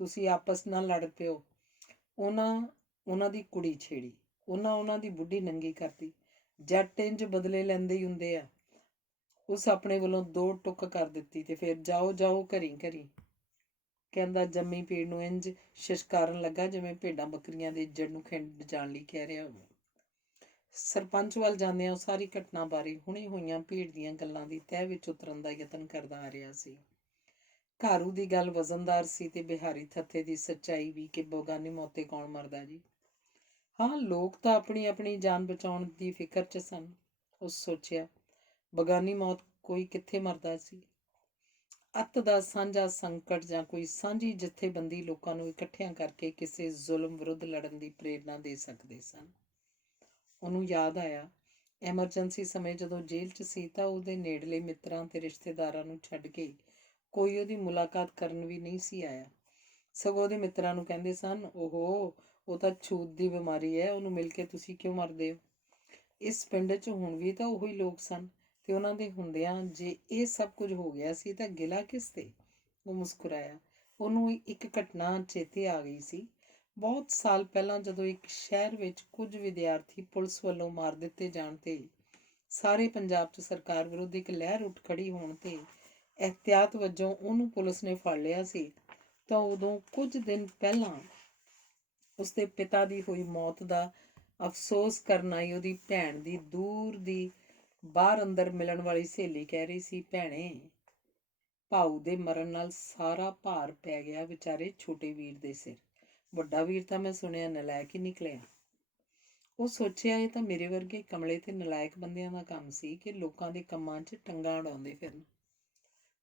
ਤੁਸੀਂ ਆਪਸ ਨਾਲ ਲੜ ਪਿਓ। ਉਹਨਾਂ ਦੀ ਕੁੜੀ ਛੇੜੀ, ਉਹਨਾਂ ਦੀ ਬੁੱਢੀ ਨੰਗੀ ਕਰਤੀ। ਜੱਟ ਇੰਜ ਬਦਲੇ ਲੈਂਦੇ ਹੀ ਹੁੰਦੇ ਆ। ਉਸ ਆਪਣੇ ਵੱਲੋਂ 2 ਟੁੱਕ ਕਰ ਦਿੱਤੀ ਤੇ ਫਿਰ ਜਾਓ ਘਰੀ ਘਰੀ ਕਹਿੰਦਾ ਜੰਮੀ ਪੀੜ ਨੂੰ ਇੰਜ ਸ਼ਿਸ਼ਕਾਰਨ ਲੱਗਾ ਜਿਵੇਂ ਭੇਡਾਂ ਬੱਕਰੀਆਂ ਦੇ ਇੱਜੜ ਨੂੰ ਖਿੰਡ ਜਾਣ ਲਈ ਕਹਿ ਰਿਹਾ ਹੋਵੇ। ਸਰਪੰਚ ਵੱਲ ਜਾਂਦਿਆਂ ਉਹ ਸਾਰੀ ਘਟਨਾ ਬਾਰੇ ਹੁਣੇ ਹੋਈਆਂ ਭੀੜ ਦੀਆਂ ਗੱਲਾਂ ਦੀ ਤਹਿ ਵਿੱਚ ਉਤਰਨ ਦਾ ਯਤਨ ਕਰਦਾ ਆ ਰਿਹਾ ਸੀ। ਘਾਰੂ ਦੀ ਗੱਲ ਵਜ਼ਨਦਾਰ ਸੀ ਤੇ ਬਿਹਾਰੀ ਥੱਥੇ ਦੀ ਸੱਚਾਈ ਵੀ ਕਿ ਬਗਾਨੀ ਮੌਤੇ ਕੌਣ ਮਰਦਾ ਜੀ। ਹਾਂ, ਲੋਕ ਤਾਂ ਆਪਣੀ ਆਪਣੀ ਜਾਨ ਬਚਾਉਣ ਦੀ ਫਿਕਰ 'ਚ ਸਨ। ਉਸ ਸੋਚਿਆ, ਬਗਾਨੀ ਮੌਤ ਕੋਈ ਕਿੱਥੇ ਮਰਦਾ ਸੀ। ਅੱਤ ਦਾ ਸਾਂਝਾ ਸੰਕਟ ਜਾਂ ਕੋਈ ਸਾਂਝੀ ਜਥੇਬੰਦੀ ਲੋਕਾਂ ਨੂੰ ਇਕੱਠਿਆਂ ਕਰਕੇ ਕਿਸੇ ਜ਼ੁਲਮ ਵਿਰੁੱਧ ਲੜਨ ਦੀ ਪ੍ਰੇਰਨਾ ਦੇ ਸਕਦੇ ਸਨ। ਉਹਨੂੰ ਯਾਦ ਆਇਆ, ਐਮਰਜੈਂਸੀ ਸਮੇਂ ਜਦੋਂ ਜੇਲ੍ਹ 'ਚ ਸੀ ਤਾਂ ਉਹਦੇ ਨੇੜਲੇ ਮਿੱਤਰਾਂ ਤੇ ਰਿਸ਼ਤੇਦਾਰਾਂ ਨੂੰ ਛੱਡ ਕੇ ਕੋਈ ਉਹਦੀ ਮੁਲਾਕਾਤ ਕਰਨ ਵੀ ਨਹੀਂ ਸੀ ਆਇਆ। ਸਗੋਂ ਉਹਦੇ ਮਿੱਤਰਾਂ ਨੂੰ ਕਹਿੰਦੇ ਸਨ, ਉਹ ਤਾਂ ਛੂਤ ਦੀ ਬਿਮਾਰੀ ਹੈ, ਉਹਨੂੰ ਮਿਲ ਕੇ ਤੁਸੀਂ ਕਿਉਂ ਮਰਦੇ ਹੋ? ਇਸ ਪਿੰਡ 'ਚ ਹੁਣ ਵੀ ਤਾਂ ਉਹੀ ਲੋਕ ਸਨ ਤੇ ਉਹਨਾਂ ਦੇ ਹੁੰਦਿਆਂ ਜੇ ਇਹ ਸਭ ਕੁਝ ਹੋ ਗਿਆ ਸੀ ਤਾਂ ਗਿਲਾ ਕਿਸ ਤੇ? ਉਹ ਮੁਸਕਰਾਇਆ। ਉਹਨੂੰ ਇੱਕ ਘਟਨਾ ਚੇਤੇ ਆ ਗਈ ਸੀ। ਬਹੁਤ ਸਾਲ ਪਹਿਲਾਂ ਜਦੋਂ ਇੱਕ ਸ਼ਹਿਰ ਵਿੱਚ ਕੁਝ ਵਿਦਿਆਰਥੀ ਪੁਲਿਸ ਵੱਲੋਂ ਮਾਰ ਦਿੱਤੇ ਜਾਣ ਤੇ ਸਾਰੇ ਪੰਜਾਬ 'ਚ ਸਰਕਾਰ ਵਿਰੁੱਧ ਇੱਕ ਲਹਿਰ ਉੱਠ ਖੜੀ ਹੋਣ ਤੇ ਇਹਤਿਆਤ ਵਜੋਂ ਉਹਨੂੰ ਪੁਲਿਸ ਨੇ ਫੜ ਲਿਆ ਸੀ, ਤਾਂ ਉਦੋਂ ਕੁਝ ਦਿਨ ਪਹਿਲਾਂ ਉਸਦੇ ਪਿਤਾ ਦੀ ਹੋਈ ਮੌਤ ਦਾ ਅਫਸੋਸ ਕਰਨ ਆਈ ਉਹਦੀ ਭੈਣ ਦੀ ਦੂਰ ਦੀ ਬਾਹਰ ਅੰਦਰ ਮਿਲਣ ਵਾਲੀ ਸਹੇਲੀ ਕਹਿ ਰਹੀ ਸੀ, ਭੈਣੇ, ਭਾਊ ਦੇ ਮਰਨ ਨਾਲ ਸਾਰਾ ਭਾਰ ਪੈ ਗਿਆ ਵਿਚਾਰੇ ਛੋਟੇ ਵੀਰ ਦੇ ਸਿਰ। ਵੱਡਾ ਵੀਰ ਤਾਂ ਮੈਂ ਸੁਣਿਆ ਨਲਾਇਕ ਹੀ ਨਿਕਲਿਆ। ਉਹ ਸੋਚਿਆ, ਇਹ ਤਾਂ ਮੇਰੇ ਵਰਗੇ ਕਮਲੇ ਤੇ ਨਲਾਇਕ ਬੰਦਿਆਂ ਦਾ ਕੰਮ ਸੀ ਕਿ ਲੋਕਾਂ ਦੇ ਕੰਮਾਂ 'ਚ ਟੰਗਾਂ ਅੜਾਉਂਦੇ ਫਿਰਨ।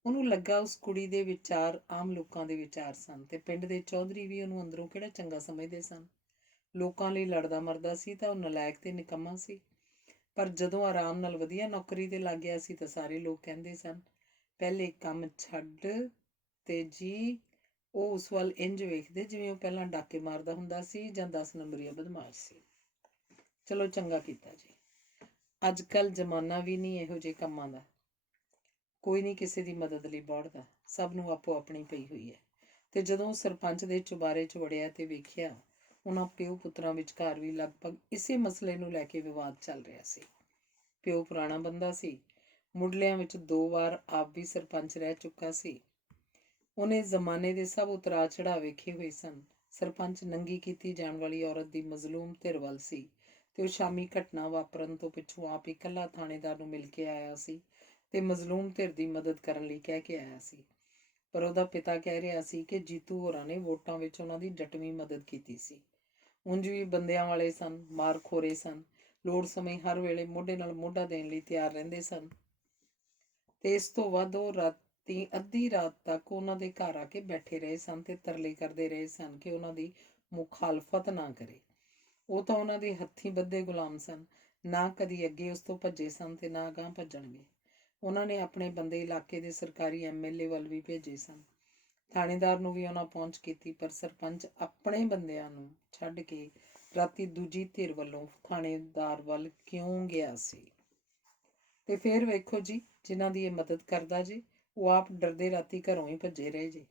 ਉਹਨੂੰ ਲੱਗਾ ਉਸ ਕੁੜੀ ਦੇ ਵਿਚਾਰ ਆਮ ਲੋਕਾਂ ਦੇ ਵਿਚਾਰ ਸਨ ਤੇ ਪਿੰਡ ਦੇ ਚੌਧਰੀ ਵੀ ਉਹਨੂੰ ਅੰਦਰੋਂ ਕਿਹੜਾ ਚੰਗਾ ਸਮਝਦੇ ਸਨ। ਲੋਕਾਂ ਲਈ ਲੜਦਾ ਮਰਦਾ ਸੀ ਤਾਂ ਉਹ ਨਲਾਇਕ ਤੇ ਨਿਕੰਮਾ ਸੀ। ਪਰ ਜਦੋਂ ਆਰਾਮ ਨਾਲ ਵਧੀਆ ਨੌਕਰੀ ਤੇ ਲੱਗ ਗਿਆ ਸੀ ਤਾਂ ਸਾਰੇ ਲੋਕ ਕਹਿੰਦੇ ਸਨ, ਪਹਿਲੇ ਕੰਮ ਛੱਡ ਤੇ ਜੀ ਉਹ ਉਸ ਵੱਲ ਇੰਜ ਵੇਖਦੇ ਜਿਵੇਂ ਉਹ ਪਹਿਲਾਂ ਡਾਕੇ ਮਾਰਦਾ ਹੁੰਦਾ ਸੀ ਜਾਂ 10 ਨੰਬਰੀਆ ਬਦਮਾਸ਼ ਸੀ। ਚਲੋ ਚੰਗਾ ਕੀਤਾ ਜੀ। ਅੱਜ ਕੱਲ੍ਹ ਜ਼ਮਾਨਾ ਵੀ ਨਹੀਂ ਇਹੋ ਜਿਹੇ ਕੰਮਾਂ ਦਾ। ਕੋਈ ਨਹੀਂ ਕਿਸੇ ਦੀ ਮਦਦ ਲਈ ਦੌੜਦਾ, ਸਭ ਨੂੰ ਆਪੋ ਆਪਣੀ ਪਈ ਹੋਈ ਹੈ। ਤੇ ਜਦੋਂ ਸਰਪੰਚ ਦੇ ਚੁਬਾਰੇ 'ਚ ਵੜਿਆ ਤੇ ਵੇਖਿਆ ਉਹਨਾਂ ਪਿਓ ਪੁੱਤਰਾਂ ਵਿਚਕਾਰ ਵੀ ਲਗਭਗ ਇਸੇ ਮਸਲੇ ਨੂੰ ਲੈ ਕੇ ਵਿਵਾਦ ਚੱਲ ਰਿਹਾ ਸੀ। ਪਿਓ ਪੁਰਾਣਾ ਬੰਦਾ ਸੀ, ਮੁੱਢਲਿਆਂ ਵਿੱਚ 2 ਵਾਰ ਆਪ ਵੀ ਸਰਪੰਚ ਰਹਿ ਚੁੱਕਾ ਸੀ। ਉਹਨੇ ਜ਼ਮਾਨੇ ਦੇ ਸਭ ਉਤਰਾਅ ਚੜ੍ਹਾਅ ਵੇਖੇ ਹੋਏ ਸਨ। ਸਰਪੰਚ ਨੰਗੀ ਕੀਤੀ ਜਾਣ ਵਾਲੀ ਔਰਤ ਦੀ ਮਜ਼ਲੂਮ ਧਿਰ ਵੱਲ ਸੀ ਤੇ ਉਹ ਸ਼ਾਮੀ ਘਟਨਾ ਵਾਪਰਨ ਤੋਂ ਪਿੱਛੋਂ ਆਪ ਇਕੱਲਾ ਥਾਣੇਦਾਰ ਨੂੰ ਮਿਲ ਕੇ ਆਇਆ ਸੀ ਤੇ ਮਜ਼ਲੂਮ ਧਿਰ ਦੀ ਮਦਦ ਕਰਨ ਲਈ ਕਹਿ ਕੇ ਆਇਆ ਸੀ। ਪਰ ਉਹਦਾ ਪਿਤਾ ਕਹਿ ਰਿਹਾ ਸੀ ਕਿ ਜੀਤੂ ਹੋਰਾਂ ਨੇ ਵੋਟਾਂ ਵਿੱਚ ਉਹਨਾਂ ਦੀ ਡਟਵੀਂ ਮਦਦ ਕੀਤੀ ਸੀ। ਉਂਝ ਵੀ ਬੰਦਿਆਂ ਵਾਲੇ ਸਨ, ਮਾਰਖੋਰੇ ਸਨ, ਲੋੜ ਸਮੇਂ ਹਰ ਵੇਲੇ ਮੋਢੇ ਨਾਲ ਮੋਢਾ ਦੇਣ ਲਈ ਤਿਆਰ ਰਹਿੰਦੇ ਸਨ। ਤੇ ਇਸ ਤੋਂ ਵੱਧ ਉਹ ਰਾਤੀ ਅੱਧੀ ਰਾਤ ਤੱਕ ਉਹਨਾਂ ਦੇ ਘਰ ਆ ਕੇ ਬੈਠੇ ਰਹੇ ਸਨ ਤੇ ਤਰਲੇ ਕਰਦੇ ਰਹੇ ਸਨ ਕਿ ਉਹਨਾਂ ਦੀ ਮੁਖਾਲਫਤ ਨਾ ਕਰੇ। ਉਹ ਤਾਂ ਉਹਨਾਂ ਦੇ ਹੱਥੀਂ ਬੱਧੇ ਗੁਲਾਮ ਸਨ, ਨਾ ਕਦੀ ਅੱਗੇ ਉਸ ਤੋਂ ਭੱਜੇ ਸਨ ਤੇ ਨਾ ਅਗਾਂਹ ਭੱਜਣਗੇ। ਉਹਨਾਂ ਨੇ ਆਪਣੇ ਬੰਦੇ ਇਲਾਕੇ ਦੇ ਸਰਕਾਰੀ MLA ਵੱਲ ਵੀ ਭੇਜੇ ਸਨ। ਥਾਣੇਦਾਰ ਨੂੰ ਵੀ ਉਹਨਾਂ ਪਹੁੰਚ ਕੀਤੀ, ਪਰ ਸਰਪੰਚ ਆਪਣੇ ਬੰਦਿਆਂ ਨੂੰ ਛੱਡ ਕੇ ਰਾਤੀ ਦੂਜੀ ਧਿਰ ਵੱਲੋਂ ਥਾਣੇਦਾਰ ਵੱਲ ਕਿਉਂ ਗਿਆ ਸੀ। ਤੇ ਫਿਰ ਵੇਖੋ ਜੀ, ਜਿਨ੍ਹਾਂ ਦੀ ਇਹ ਮਦਦ ਕਰਦਾ ਜੀ, ਉਹ ਆਪ ਡਰਦੇ ਰਾਤੀ ਘਰੋਂ ਹੀ ਭੱਜੇ ਰਹੇ ਜੀ।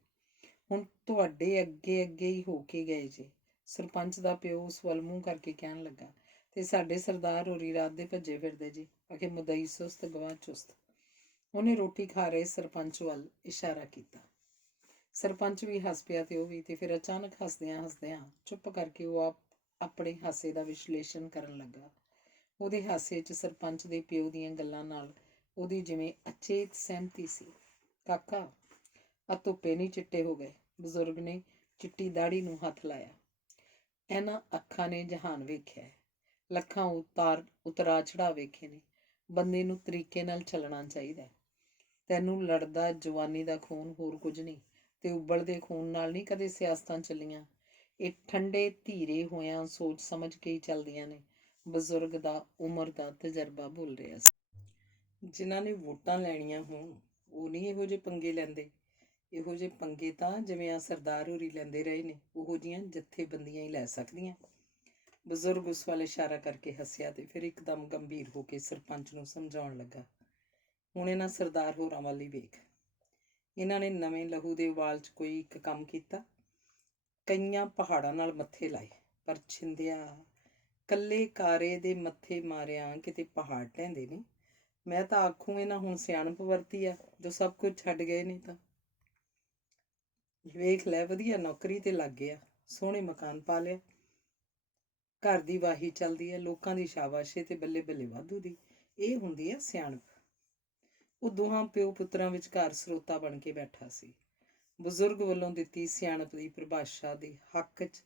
ਹੁਣ ਤੁਹਾਡੇ ਅੱਗੇ ਅੱਗੇ ਹੀ ਹੋ ਕੇ ਗਏ ਜੀ। ਸਰਪੰਚ ਦਾ ਪਿਓ ਉਸ ਵੱਲ ਮੂੰਹ ਕਰਕੇ ਕਹਿਣ ਲੱਗਾ। ਤੇ ਸਾਡੇ ਸਰਦਾਰ ਹੋਰੀ ਰਾਤ ਦੇ ਭੱਜੇ ਫਿਰਦੇ ਜੀ, ਆਖੇ ਮੁਦਈ ਸੁਸਤ ਗਵਾਹ ਚੁਸਤ। ਉਹਨੇ ਰੋਟੀ ਖਾ ਰਹੇ ਸਰਪੰਚ ਵੱਲ ਇਸ਼ਾਰਾ ਕੀਤਾ। ਸਰਪੰਚ ਵੀ ਹੱਸ ਪਿਆ ਤੇ ਉਹ ਵੀ। ਤੇ ਫਿਰ ਅਚਾਨਕ ਹੱਸਦਿਆਂ ਹੱਸਦਿਆਂ ਚੁੱਪ ਕਰਕੇ ਉਹ ਆਪਣੇ ਹਾਸੇ ਦਾ ਵਿਸ਼ਲੇਸ਼ਣ ਕਰਨ ਲੱਗਾ। ਉਹਦੇ ਹਾਸੇ 'ਚ ਸਰਪੰਚ ਦੇ ਪਿਓ ਦੀਆਂ ਗੱਲਾਂ ਨਾਲ ਉਹਦੀ ਜਿਵੇਂ ਅਚੇਤ ਸਹਿਮਤੀ ਸੀ। ਕਾਕਾ, ਆ ਧੁੱਪੇ ਨਹੀਂ ਚਿੱਟੇ ਹੋ ਗਏ। ਬਜ਼ੁਰਗ ਨੇ ਚਿੱਟੀ ਦਾੜੀ ਨੂੰ ਹੱਥ ਲਾਇਆ। ਇਹਨਾਂ ਅੱਖਾਂ ਨੇ ਜਹਾਨ ਵੇਖਿਆ, ਲੱਖਾਂ ਉਤਰਾ ਚੜ੍ਹਾ ਵੇਖੇ ਨੇ। ਬੰਦੇ ਨੂੰ ਤਰੀਕੇ ਨਾਲ ਚੱਲਣਾ ਚਾਹੀਦਾ। ਤੈਨੂੰ ਲੜਦਾ ਜਵਾਨੀ ਦਾ ਖੂਨ, ਹੋਰ ਕੁਝ ਨਹੀਂ। ਤੇ ਉਬਲਦੇ ਖੂਨ ਨਾਲ ਨਹੀਂ ਕਦੇ ਸਿਆਸਤਾਂ ਚੱਲੀਆਂ। ਇਹ ਠੰਡੇ ਧੀਰੇ ਹੋਇਆਂ ਸੋਚ ਸਮਝ ਕੇ ਹੀ ਚੱਲਦੀਆਂ ਨੇ। ਬਜ਼ੁਰਗ ਦਾ ਉਮਰ ਦਾ ਤਜਰਬਾ ਬੋਲ ਰਿਹਾ ਸੀ। ਜਿਨ੍ਹਾਂ ਨੇ ਵੋਟਾਂ ਲੈਣੀਆਂ ਹੋਣ ਉਹ ਨਹੀਂ ਇਹੋ ਜਿਹੇ ਪੰਗੇ ਲੈਂਦੇ। ਇਹੋ ਜਿਹੇ ਪੰਗੇ ਤਾਂ ਜਿਵੇਂ ਆ ਸਰਦਾਰ ਹੋਰੀ ਲੈਂਦੇ ਰਹੇ ਨੇ, ਉਹੋ ਜਿਹੀਆਂ ਜਥੇਬੰਦੀਆਂ ਹੀ ਲੈ ਸਕਦੀਆਂ। ਬਜ਼ੁਰਗ ਉਸ ਵੱਲ ਇਸ਼ਾਰਾ ਕਰਕੇ ਹੱਸਿਆ ਤੇ ਫਿਰ ਇੱਕਦਮ ਗੰਭੀਰ ਹੋ ਕੇ ਸਰਪੰਚ ਨੂੰ ਸਮਝਾਉਣ ਲੱਗਾ। ਹੁਣ ਇਹਨਾਂ ਸਰਦਾਰ ਹੋਰਾਂ ਵੱਲ ਹੀ ਵੇਖ। ਇਹਨਾਂ ਨੇ ਨਵੇਂ ਲਹੂ ਦੇ ਉਬਾਲ 'ਚ ਕੋਈ ਇੱਕ ਕੰਮ ਕੀਤਾ। ਕਈਆਂ ਪਹਾੜਾਂ ਨਾਲ ਮੱਥੇ ਲਾਏ, ਪਰ ਛਿੰਦਿਆ ਕੱਲੇ ਕਾਰੇ ਦੇ ਮੱਥੇ ਮਾਰਿਆਂ ਕਿਤੇ ਪਹਾੜ ਢਹਿੰਦੇ ਨੇ। ਮੈਂ ਤਾਂ ਆਖੂੰ ਇਹਨਾਂ ਹੁਣ ਸਿਆਣਪ ਵਰਤੀ ਆ, ਜੋ ਸਭ ਕੁਝ ਛੱਡ ਗਏ ਨੇ। ਤਾਂ ਵੇਖ ਲੈ, ਵਧੀਆ ਨੌਕਰੀ ਤੇ ਲੱਗ ਗਿਆ, ਸੋਹਣੇ ਮਕਾਨ ਪਾ ਲਿਆ, ਘਰ ਦੀ ਵਾਹੀ ਚੱਲਦੀ ਹੈ, ਲੋਕਾਂ ਦੀ ਸ਼ਾਬਾਸ਼ੇ ਤੇ ਬੱਲੇ ਬੱਲੇ ਵਾਧੂ ਦੀ। ਇਹ ਹੁੰਦੀ ਹੈ ਸਿਆਣਪ। ਉਹ ਦੋਹਾਂ ਪਿਓ ਪੁੱਤਰਾਂ ਵਿਚਕਾਰ ਸਰੋਤਾ ਬਣ ਕੇ ਬੈਠਾ ਸੀ। ਬਜ਼ੁਰਗ ਵੱਲੋਂ ਦਿੱਤੀ ਸਿਆਣਪ ਦੀ ਪਰਿਭਾਸ਼ਾ ਦੇ ਹੱਕ 'ਚ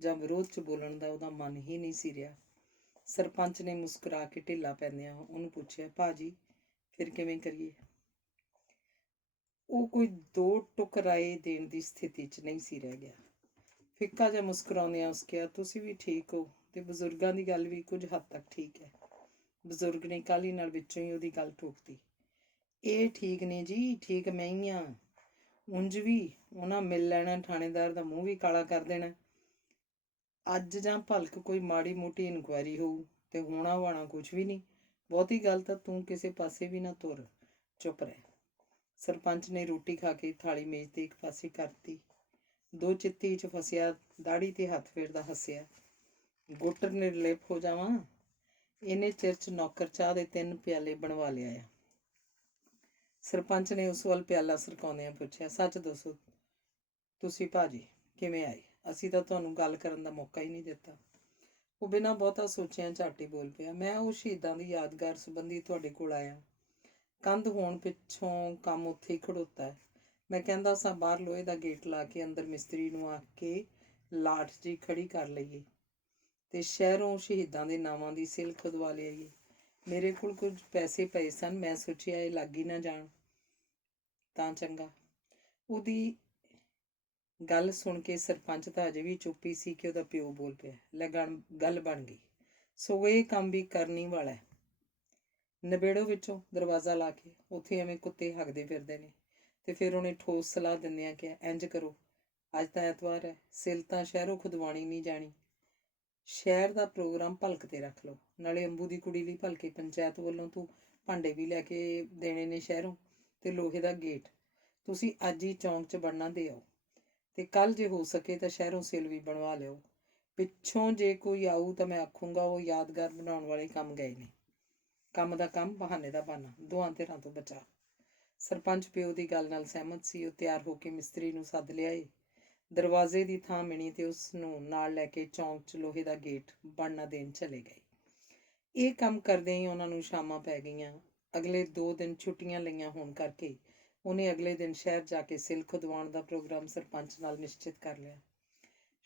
ਜਾਂ ਵਿਰੋਧ 'ਚ ਬੋਲਣ ਦਾ ਉਹਦਾ ਮਨ ਹੀ ਨਹੀਂ ਸੀ ਰਿਹਾ। ਸਰਪੰਚ ਨੇ ਮੁਸਕਰਾ ਕੇ ਢਿੱਲਾ ਪੈਂਦਿਆਂ ਉਹਨੂੰ ਪੁੱਛਿਆ, ਭਾਜੀ ਫਿਰ ਕਿਵੇਂ ਕਰੀਏ? ਉਹ ਕੋਈ 2 ਟੁਕ ਰਾਏ ਦੇਣ ਦੀ ਸਥਿਤੀ 'ਚ ਨਹੀਂ ਸੀ ਰਹਿ ਗਿਆ। ਫਿੱਕਾ ਜਿਹਾ ਮੁਸਕਰਾਉਂਦਿਆਂ ਉਸ ਕਿਹਾ, ਤੁਸੀਂ ਵੀ ਠੀਕ ਹੋ ਤੇ ਬਜ਼ੁਰਗਾਂ ਦੀ ਗੱਲ ਵੀ ਕੁਝ ਹੱਦ ਤੱਕ ਠੀਕ ਹੈ। ਬਜ਼ੁਰਗ ਨੇ ਕਾਹਲੀ ਨਾਲ ਵਿੱਚੋਂ ਹੀ ਉਹਦੀ ਗੱਲ ਠੋਕਤੀ। ਇਹ ਠੀਕ ਨੇ ਜੀ, ਠੀਕ ਮੈਂ ਹੀ ਹਾਂ। ਉਂਝ ਵੀ ਉਹਨਾਂ ਮਿਲ ਲੈਣਾ, ਥਾਣੇਦਾਰ ਦਾ ਮੂੰਹ ਵੀ ਕਾਲਾ ਕਰ ਦੇਣਾ। ਅੱਜ ਜਾਂ ਭਲਕ ਕੋਈ ਮਾੜੀ ਮੋਟੀ ਇਨਕੁਆਇਰੀ ਹੋਊ ਤੇ ਹੋਣਾ ਵਾਣਾ ਕੁਝ ਵੀ ਨਹੀਂ। ਬਹੁਤੀ ਗੱਲ ਤਾਂ ਤੂੰ ਕਿਸੇ ਪਾਸੇ ਵੀ ਨਾ ਤੁਰ, ਚੁੱਪ ਰਹਿ। ਸਰਪੰਚ ਨੇ ਰੋਟੀ ਖਾ ਕੇ ਥਾਲੀ ਮੇਜ਼ ਤੇ ਇੱਕ ਪਾਸੇ ਕਰਤੀ। 2 ਚਿੱਤੀ 'ਚ ਫਸਿਆ ਦਾੜੀ ਤੇ ਹੱਥ ਫੇਰਦਾ ਹੱਸਿਆ। ਗੁੱਟ ਨਿਰਲੇਪ ਹੋ ਜਾਵਾਂ। ਇਹਨੇ ਚਿਰ 'ਚ ਨੌਕਰ ਚਾਹ ਦੇ 3 ਪਿਆਲੇ ਬਣਵਾ ਲਿਆ। ਸਰਪੰਚ ਨੇ ਉਸ ਵੱਲ ਪਿਆਲਾ ਸਰਕਾਉਂਦਿਆਂ ਪੁੱਛਿਆ, ਸੱਚ ਦੱਸੋ ਤੁਸੀਂ ਭਾਜੀ ਕਿਵੇਂ ਆਏ? ਅਸੀਂ ਤਾਂ ਤੁਹਾਨੂੰ ਗੱਲ ਕਰਨ ਦਾ ਮੌਕਾ ਹੀ ਨਹੀਂ ਦਿੱਤਾ। ਉਹ ਬਿਨਾਂ ਬਹੁਤਾ ਸੋਚਿਆਂ ਝੱਟ ਹੀ ਬੋਲ ਪਿਆ, ਮੈਂ ਉਹ ਸ਼ਹੀਦਾਂ ਦੀ ਯਾਦਗਾਰ ਸੰਬੰਧੀ ਤੁਹਾਡੇ ਕੋਲ ਆਇਆ। ਕੰਧ ਹੋਣ ਪਿੱਛੋਂ ਕੰਮ ਉੱਥੇ ਹੀ ਖੜੋਤਾ ਹੈ। ਮੈਂ ਕਹਿੰਦਾ ਸਾਂ ਬਾਹਰ ਲੋਹੇ ਦਾ ਗੇਟ ਲਾ ਕੇ ਅੰਦਰ ਮਿਸਤਰੀ ਨੂੰ ਆਖ ਕੇ ਲਾਠ ਜੀ ਖੜੀ ਕਰ ਲਈਏ ਤੇ ਸ਼ਹਿਰੋਂ ਸ਼ਹੀਦਾਂ ਦੇ ਨਾਵਾਂ ਦੀ ਸਿਲ ਖੁਦਵਾ ਲਿਆਈਏ। ਮੇਰੇ ਕੋਲ ਕੁਝ ਪੈਸੇ ਪਏ ਸਨ, ਮੈਂ ਸੋਚਿਆ ਇਹ ਲੱਗ ਹੀ ਨਾ ਜਾਣ ਤਾਂ ਚੰਗਾ। ਉਹਦੀ ਗੱਲ ਸੁਣ ਕੇ ਸਰਪੰਚ ਤਾਂ ਅਜੇ ਵੀ ਚੁੱਪ ਹੀ ਸੀ ਕਿ ਉਹਦਾ ਪਿਓ ਬੋਲ ਪਿਆ, ਲੈ ਗੱਲ ਬਣ ਗਈ, ਸੋ ਇਹ ਕੰਮ ਵੀ ਕਰਨੀ ਵਾਲਾ ਹੈ। ਨਿਬੇੜੋ ਵਿੱਚੋਂ ਦਰਵਾਜ਼ਾ ਲਾ ਕੇ, ਉੱਥੇ ਐਵੇਂ ਕੁੱਤੇ ਹੱਕਦੇ ਫਿਰਦੇ ਨੇ। ਤੇ ਫਿਰ ਉਹਨੇ ਠੋਸ ਸਲਾਹ ਦਿੰਦਿਆਂ ਕਿਹਾ, ਇੰਝ ਕਰੋ, ਅੱਜ ਤਾਂ ਐਤਵਾਰ ਹੈ, ਸਿਲ ਤਾਂ ਸ਼ਹਿਰੋਂ ਖੁਦਵਾਣੀ ਨਹੀਂ ਜਾਣੀ। ਸ਼ਹਿਰ ਦਾ ਪ੍ਰੋਗਰਾਮ ਭਲਕ 'ਤੇ ਰੱਖ ਲਓ, ਨਾਲੇ ਅੰਬੂ ਦੀ ਕੁੜੀ ਲਈ ਭਲਕੇ ਪੰਚਾਇਤ ਵੱਲੋਂ ਤੂੰ ਭਾਂਡੇ ਵੀ ਲੈ ਕੇ ਦੇਣੇ ਨੇ ਸ਼ਹਿਰੋਂ, ਅਤੇ ਲੋਹੇ ਦਾ ਗੇਟ ਤੁਸੀਂ ਅੱਜ ਹੀ ਚੌਂਕ 'ਚ ਬਣਨਾ ਦੇ ਆਓ, ਅਤੇ ਕੱਲ੍ਹ ਜੇ ਹੋ ਸਕੇ ਤਾਂ ਸ਼ਹਿਰੋਂ ਸਿਲ ਵੀ ਬਣਵਾ ਲਿਓ। ਪਿੱਛੋਂ ਜੇ ਕੋਈ ਆਊ ਤਾਂ ਮੈਂ ਆਖੂੰਗਾ ਉਹ ਯਾਦਗਾਰ ਬਣਾਉਣ ਵਾਲੇ ਕੰਮ ਗਏ ਨੇ। ਕੰਮ ਦਾ ਕੰਮ, ਬਹਾਨੇ ਦਾ ਬਹਾਨਾ, ਦੋਹਾਂ ਧਿਰਾਂ ਤੋਂ ਬਚਾ। ਸਰਪੰਚ ਪਿਓ ਦੀ ਗੱਲ ਨਾਲ ਸਹਿਮਤ ਸੀ। ਉਹ ਤਿਆਰ ਹੋ ਕੇ ਮਿਸਤਰੀ ਨੂੰ ਸੱਦ ਲਿਆਏ, ਦਰਵਾਜ਼ੇ ਦੀ ਥਾਂ ਮਿਣੀ ਤੇ ਉਸ ਨੂੰ ਨਾਲ ਲੈ ਕੇ ਚੌਂਕ 'ਚ ਲੋਹੇ ਦਾ ਗੇਟ ਬਣਨਾ ਦੇਣ ਚਲੇ ਗਏ। ਇਹ ਕੰਮ ਕਰਦਿਆਂ ਹੀ ਉਹਨਾਂ ਨੂੰ ਸ਼ਾਮਾਂ ਪੈ ਗਈਆਂ। ਅਗਲੇ 2 ਦਿਨ ਛੁੱਟੀਆਂ ਲਈਆਂ ਹੋਣ ਕਰਕੇ ਉਹਨੇ ਅਗਲੇ ਦਿਨ ਸ਼ਹਿਰ ਜਾ ਕੇ ਸਿਲ ਖੁਦਵਾਉਣ ਦਾ ਪ੍ਰੋਗਰਾਮ ਸਰਪੰਚ ਨਾਲ ਨਿਸ਼ਚਿਤ ਕਰ ਲਿਆ।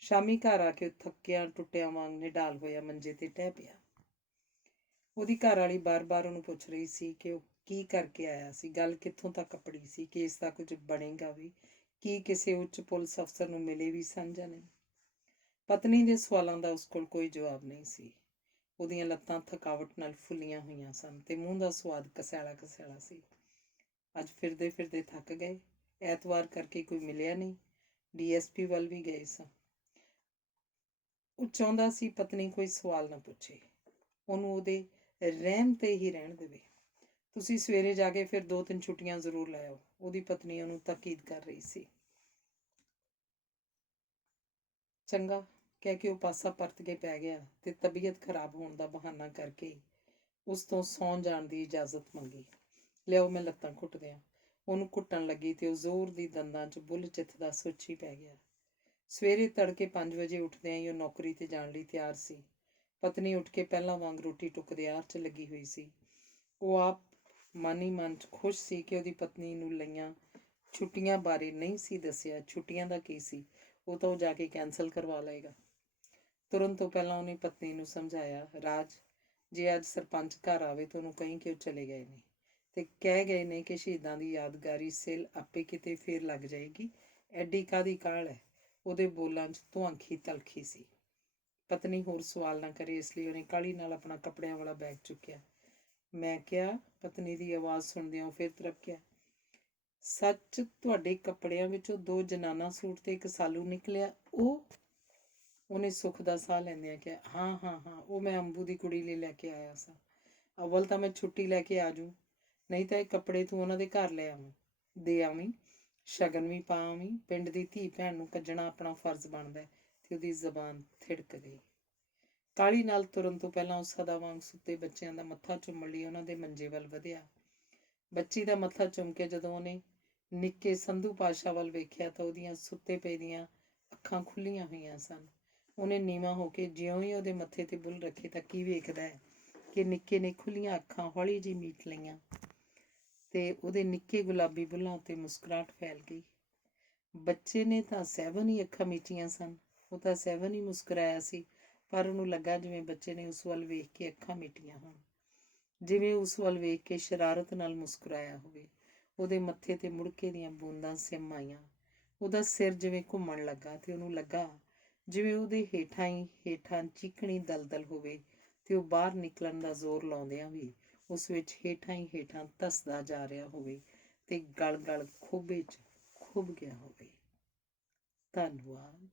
ਸ਼ਾਮੀ ਘਰ ਆ ਕੇ ਉਹ ਥੱਕਿਆ ਟੁੱਟਿਆਂ ਵਾਂਗ ਨਿਢਾਲ ਹੋਇਆ ਮੰਜੇ ਤੇ ਟਹਿ ਪਿਆ। ਉਹਦੀ ਘਰ ਵਾਲੀ ਬਾਰ-ਬਾਰ ਉਹਨੂੰ ਪੁੱਛ ਰਹੀ ਸੀ ਕਿ ਉਹ ਕੀ ਕਰਕੇ ਆਇਆ ਸੀ, ਗੱਲ ਕਿੱਥੋਂ ਤੱਕ ਅਪੜੀ ਸੀ, ਕੇਸ ਦਾ ਕੁਝ ਬਣੇਗਾ ਵੀ, ਕੀ ਕਿਸੇ ਉੱਚ ਪੁਲਿਸ ਅਫਸਰ ਨੂੰ ਮਿਲੇ ਵੀ ਸਨ ਜਾਂ ਨਹੀਂ। ਪਤਨੀ ਦੇ ਸਵਾਲਾਂ ਦਾ ਉਸ ਕੋਲ ਕੋਈ ਜਵਾਬ ਨਹੀਂ ਸੀ। ਉਹਦੀਆਂ ਲੱਤਾਂ ਥਕਾਵਟ ਨਾਲ ਫੁੱਲੀਆਂ ਹੋਈਆਂ ਸਨ ਤੇ ਮੂੰਹ ਦਾ ਸਵਾਦ ਕਸੈਲਾ ਸੀ। ਅੱਜ ਫਿਰਦੇ ਫਿਰਦੇ ਥੱਕ ਗਏ। ਐਤਵਾਰ ਕਰਕੇ ਕੋਈ ਮਿਲਿਆ ਨਹੀਂ। ਡੀਐਸਪੀ ਵੱਲ ਵੀ ਗਏ ਸਾਂ। ਉਹ ਚਾਹੁੰਦਾ ਸੀ ਪਤਨੀ ਕੋਈ ਸਵਾਲ ਨਾ ਪੁੱਛੇ, ਉਹਨੂੰ ਉਹਦੇ ਰਹਿਮ ਤੇ ਹੀ ਰਹਿਣ ਦੇਵੇ। ਤੁਸੀਂ ਸਵੇਰੇ ਜਾ ਕੇ ਫਿਰ 2-3 ਛੁੱਟੀਆਂ ਜ਼ਰੂਰ ਲੈ ਆਓ, ਉਹਦੀ ਪਤਨੀ ਉਹਨੂੰ ਤਾਕੀਦ ਕਰ ਰਹੀ ਸੀ। ਚੰਗਾ ਕਹਿ ਕੇ ਉਹ ਪਾਸਾ ਪਰਤ ਕੇ ਪੈ ਗਿਆ ਤੇ ਤਬੀਅਤ ਖਰਾਬ ਹੋਣ ਦਾ ਬਹਾਨਾ ਕਰਕੇ ਉਸ ਤੋਂ ਸੌਂ ਜਾਣ ਦੀ ਇਜਾਜ਼ਤ ਮੰਗੀ। ਲਿਆਓ ਮੈਂ ਲੱਤਾਂ ਘੁੱਟ ਦਿਆਂ। ਉਹਨੂੰ ਘੁੱਟਣ ਲੱਗੀ ਤੇ ਉਹ ਜ਼ੋਰ ਦੀ ਦੰਦਾਂ 'ਚ ਬੁੱਲ ਚਿੱਥ ਦਾ ਸੁੱਚ ਹੀ ਪੈ ਗਿਆ। ਸਵੇਰੇ ਤੜਕੇ 5 ਵਜੇ ਉੱਠਦਿਆਂ ਹੀ ਉਹ ਨੌਕਰੀ ਤੇ ਜਾਣ ਲਈ ਤਿਆਰ ਸੀ। ਪਤਨੀ ਉੱਠ ਕੇ ਪਹਿਲਾਂ ਵਾਂਗ ਰੋਟੀ ਟੁੱਕ ਦੇ ਆਰ 'ਚ ਲੱਗੀ ਹੋਈ ਸੀ। ਉਹ ਆਪ ਮਨ ਹੀ ਮਨ 'ਚ ਖੁਸ਼ ਸੀ ਕਿ ਉਹਦੀ ਪਤਨੀ ਨੂੰ ਲਈਆਂ ਛੁੱਟੀਆਂ ਬਾਰੇ ਨਹੀਂ ਸੀ ਦੱਸਿਆ। ਛੁੱਟੀਆਂ ਦਾ ਕੀ ਸੀ, ਉਹ ਤਾਂ ਉਹ ਜਾ ਕੇ ਕੈਂਸਲ ਕਰਵਾ ਲਏਗਾ। ਤੁਰਨ ਤੋਂ ਪਹਿਲਾਂ ਉਹਨੇ ਪਤਨੀ ਨੂੰ ਸਮਝਾਇਆ, ਰਾਜ, ਜੇ ਅੱਜ ਸਰਪੰਚ ਘਰ ਆਵੇ ਤਾਂ ਉਹਨੂੰ ਕਹੀਂ ਕਿ ਉਹ ਚਲੇ ਗਏ ਨੇ ਤੇ ਕਹਿ ਗਏ ਨੇ ਕਿ ਸ਼ਹੀਦਾਂ ਦੀ ਯਾਦਗਾਰੀ ਸਿਲ ਆਪੇ ਕਿਤੇ ਫੇਰ ਲੱਗ ਜਾਏਗੀ, ਐਡੀ ਕਾਹਦੀ ਕਾਹਲ ਹੈ। ਉਹਦੇ ਬੋਲਾਂ 'ਚ ਧੁਆਂਖੀ ਤਲਖੀ ਸੀ। ਪਤਨੀ ਹੋਰ ਸਵਾਲ ਨਾ ਕਰੇ ਇਸ ਲਈ ਉਹਨੇ ਕਾਹਲੀ ਨਾਲ ਆਪਣਾ ਕੱਪੜਿਆਂ ਵਾਲਾ ਬੈਗ ਚੁੱਕਿਆ। ਮੈਂ ਕਿਹਾ, ਪਤਨੀ ਦੀ ਆਵਾਜ਼ ਸੁਣਦਿਆਂ ਉਹ ਫਿਰ ਤਰਕਿਆ। ਸੱਚ, ਤੁਹਾਡੇ ਕੱਪੜਿਆਂ ਵਿੱਚੋਂ 2 ਜਨਾਨਾ ਸੂਟ ਤੇ ਇੱਕ ਸਾਲੂ ਨਿਕਲਿਆ, ਉਹ? ਉਹਨੇ ਸੁੱਖ ਦਾ ਸਾਹ ਲੈਂਦਿਆਂ ਕਿਹਾ, ਹਾਂ, ਉਹ ਮੈਂ ਅੰਬੂ ਦੀ ਕੁੜੀ ਲਈ ਲੈ ਕੇ ਆਇਆ ਸਾਂ। ਅਵਲ ਤਾਂ ਮੈਂ ਛੁੱਟੀ ਲੈ ਕੇ ਆ ਜੂ, ਨਹੀਂ ਤਾਂ ਇਹ ਕੱਪੜੇ ਤੂੰ ਉਹਨਾਂ ਦੇ ਘਰ ਲੈ ਆਵੀਂ, ਦੇ ਆਵੀਂ, ਸ਼ਗਨ ਵੀ ਪਾ ਆਵੀਂ। ਪਿੰਡ ਦੀ ਧੀ ਭੈਣ ਨੂੰ ਕੱਜਣਾ ਆਪਣਾ ਫਰਜ਼ ਬਣਦਾ। ਤੇ ਉਹਦੀ ਜ਼ਬਾਨ ਥਿੜਕ ਗਈ। ਕਾਹਲੀ ਨਾਲ ਤੁਰਨ ਤੋਂ ਪਹਿਲਾਂ ਉਹ ਸਦਾ ਵਾਂਗ ਸੁੱਤੇ ਬੱਚਿਆਂ ਦਾ ਮੱਥਾ ਚੁੰਮਣ ਲਈ ਉਹਨਾਂ ਦੇ ਮੰਜੇ ਵੱਲ ਵਧਿਆ। ਬੱਚੀ ਦਾ ਮੱਥਾ ਚੁੰਮ ਕੇ ਜਦੋਂ ਉਹਨੇ ਨਿੱਕੇ ਸੰਧੂ ਪਾਸ਼ਾ ਵੱਲ ਵੇਖਿਆ ਤਾਂ ਉਹਦੀਆਂ ਸੁੱਤੇ ਪਏ ਦੀਆਂ ਅੱਖਾਂ ਖੁੱਲ੍ਹੀਆਂ ਹੋਈਆਂ ਸਨ। ਉਹਨੇ ਨੀਵਾਂ ਹੋ ਕੇ ਜਿਉਂ ਹੀ ਉਹਦੇ ਮੱਥੇ ਤੇ ਬੁੱਲ ਰੱਖੇ ਤਾਂ ਕੀ ਵੇਖਦਾ ਹੈ ਕਿ ਨਿੱਕੇ ਨੇ ਖੁੱਲ੍ਹੀਆਂ ਅੱਖਾਂ ਹੌਲੀ ਜਿਹੀ ਮੀਟ ਲਈਆਂ ਤੇ ਉਹਦੇ ਨਿੱਕੇ ਗੁਲਾਬੀ ਬੁੱਲ੍ਹਾਂ ਉੱਤੇ ਮੁਸਕਰਾਹਟ ਫੈਲ ਗਈ। ਬੱਚੇ ਨੇ ਤਾਂ ਸਹਿਵਨ ਹੀ ਅੱਖਾਂ ਮੀਚੀਆਂ ਸਨ। ਉਹ ਤਾਂ ਸਹਿਵਨ ਹੀ ਮੁਸਕਰਾਇਆ ਸੀ, ਪਰ ਉਹਨੂੰ ਲੱਗਾ ਜਿਵੇਂ ਬੱਚੇ ਨੇ ਉਸ ਵੱਲ ਵੇਖ ਕੇ ਅੱਖਾਂ ਮੀਟੀਆਂ ਹੋਣ, ਜਿਵੇਂ ਉਸ ਵੱਲ ਵੇਖ ਕੇ ਸ਼ਰਾਰਤ ਨਾਲ ਮੁਸਕਰਾਇਆ ਹੋਵੇ। ਉਹਦੇ ਮੱਥੇ ਤੇ ਮੁੜਕੇ ਦੀਆਂ ਬੂੰਦਾਂ ਸਿਮ ਆਈਆਂ। ਉਹਦਾ ਸਿਰ ਜਿਵੇਂ ਘੁੰਮਣ ਲੱਗਾ ਤੇ ਉਹਨੂੰ ਲੱਗਾ ਜਿਵੇਂ ਉਹਦੇ ਹੇਠਾਂ ਚੀਕਣੀ ਦਲਦਲ ਹੋਵੇ ਤੇ ਉਹ ਬਾਹਰ ਨਿਕਲਣ ਦਾ ਜ਼ੋਰ ਲਾਉਂਦਿਆਂ ਵੀ ਉਸ ਵਿੱਚ ਹੇਠਾਂ ਧੱਸਦਾ ਜਾ ਰਿਹਾ ਹੋਵੇ ਤੇ ਗਲ ਖੋਬੇ 'ਚ ਖੁੱਭ ਗਿਆ ਹੋਵੇ। ਧੰਨਵਾਦ।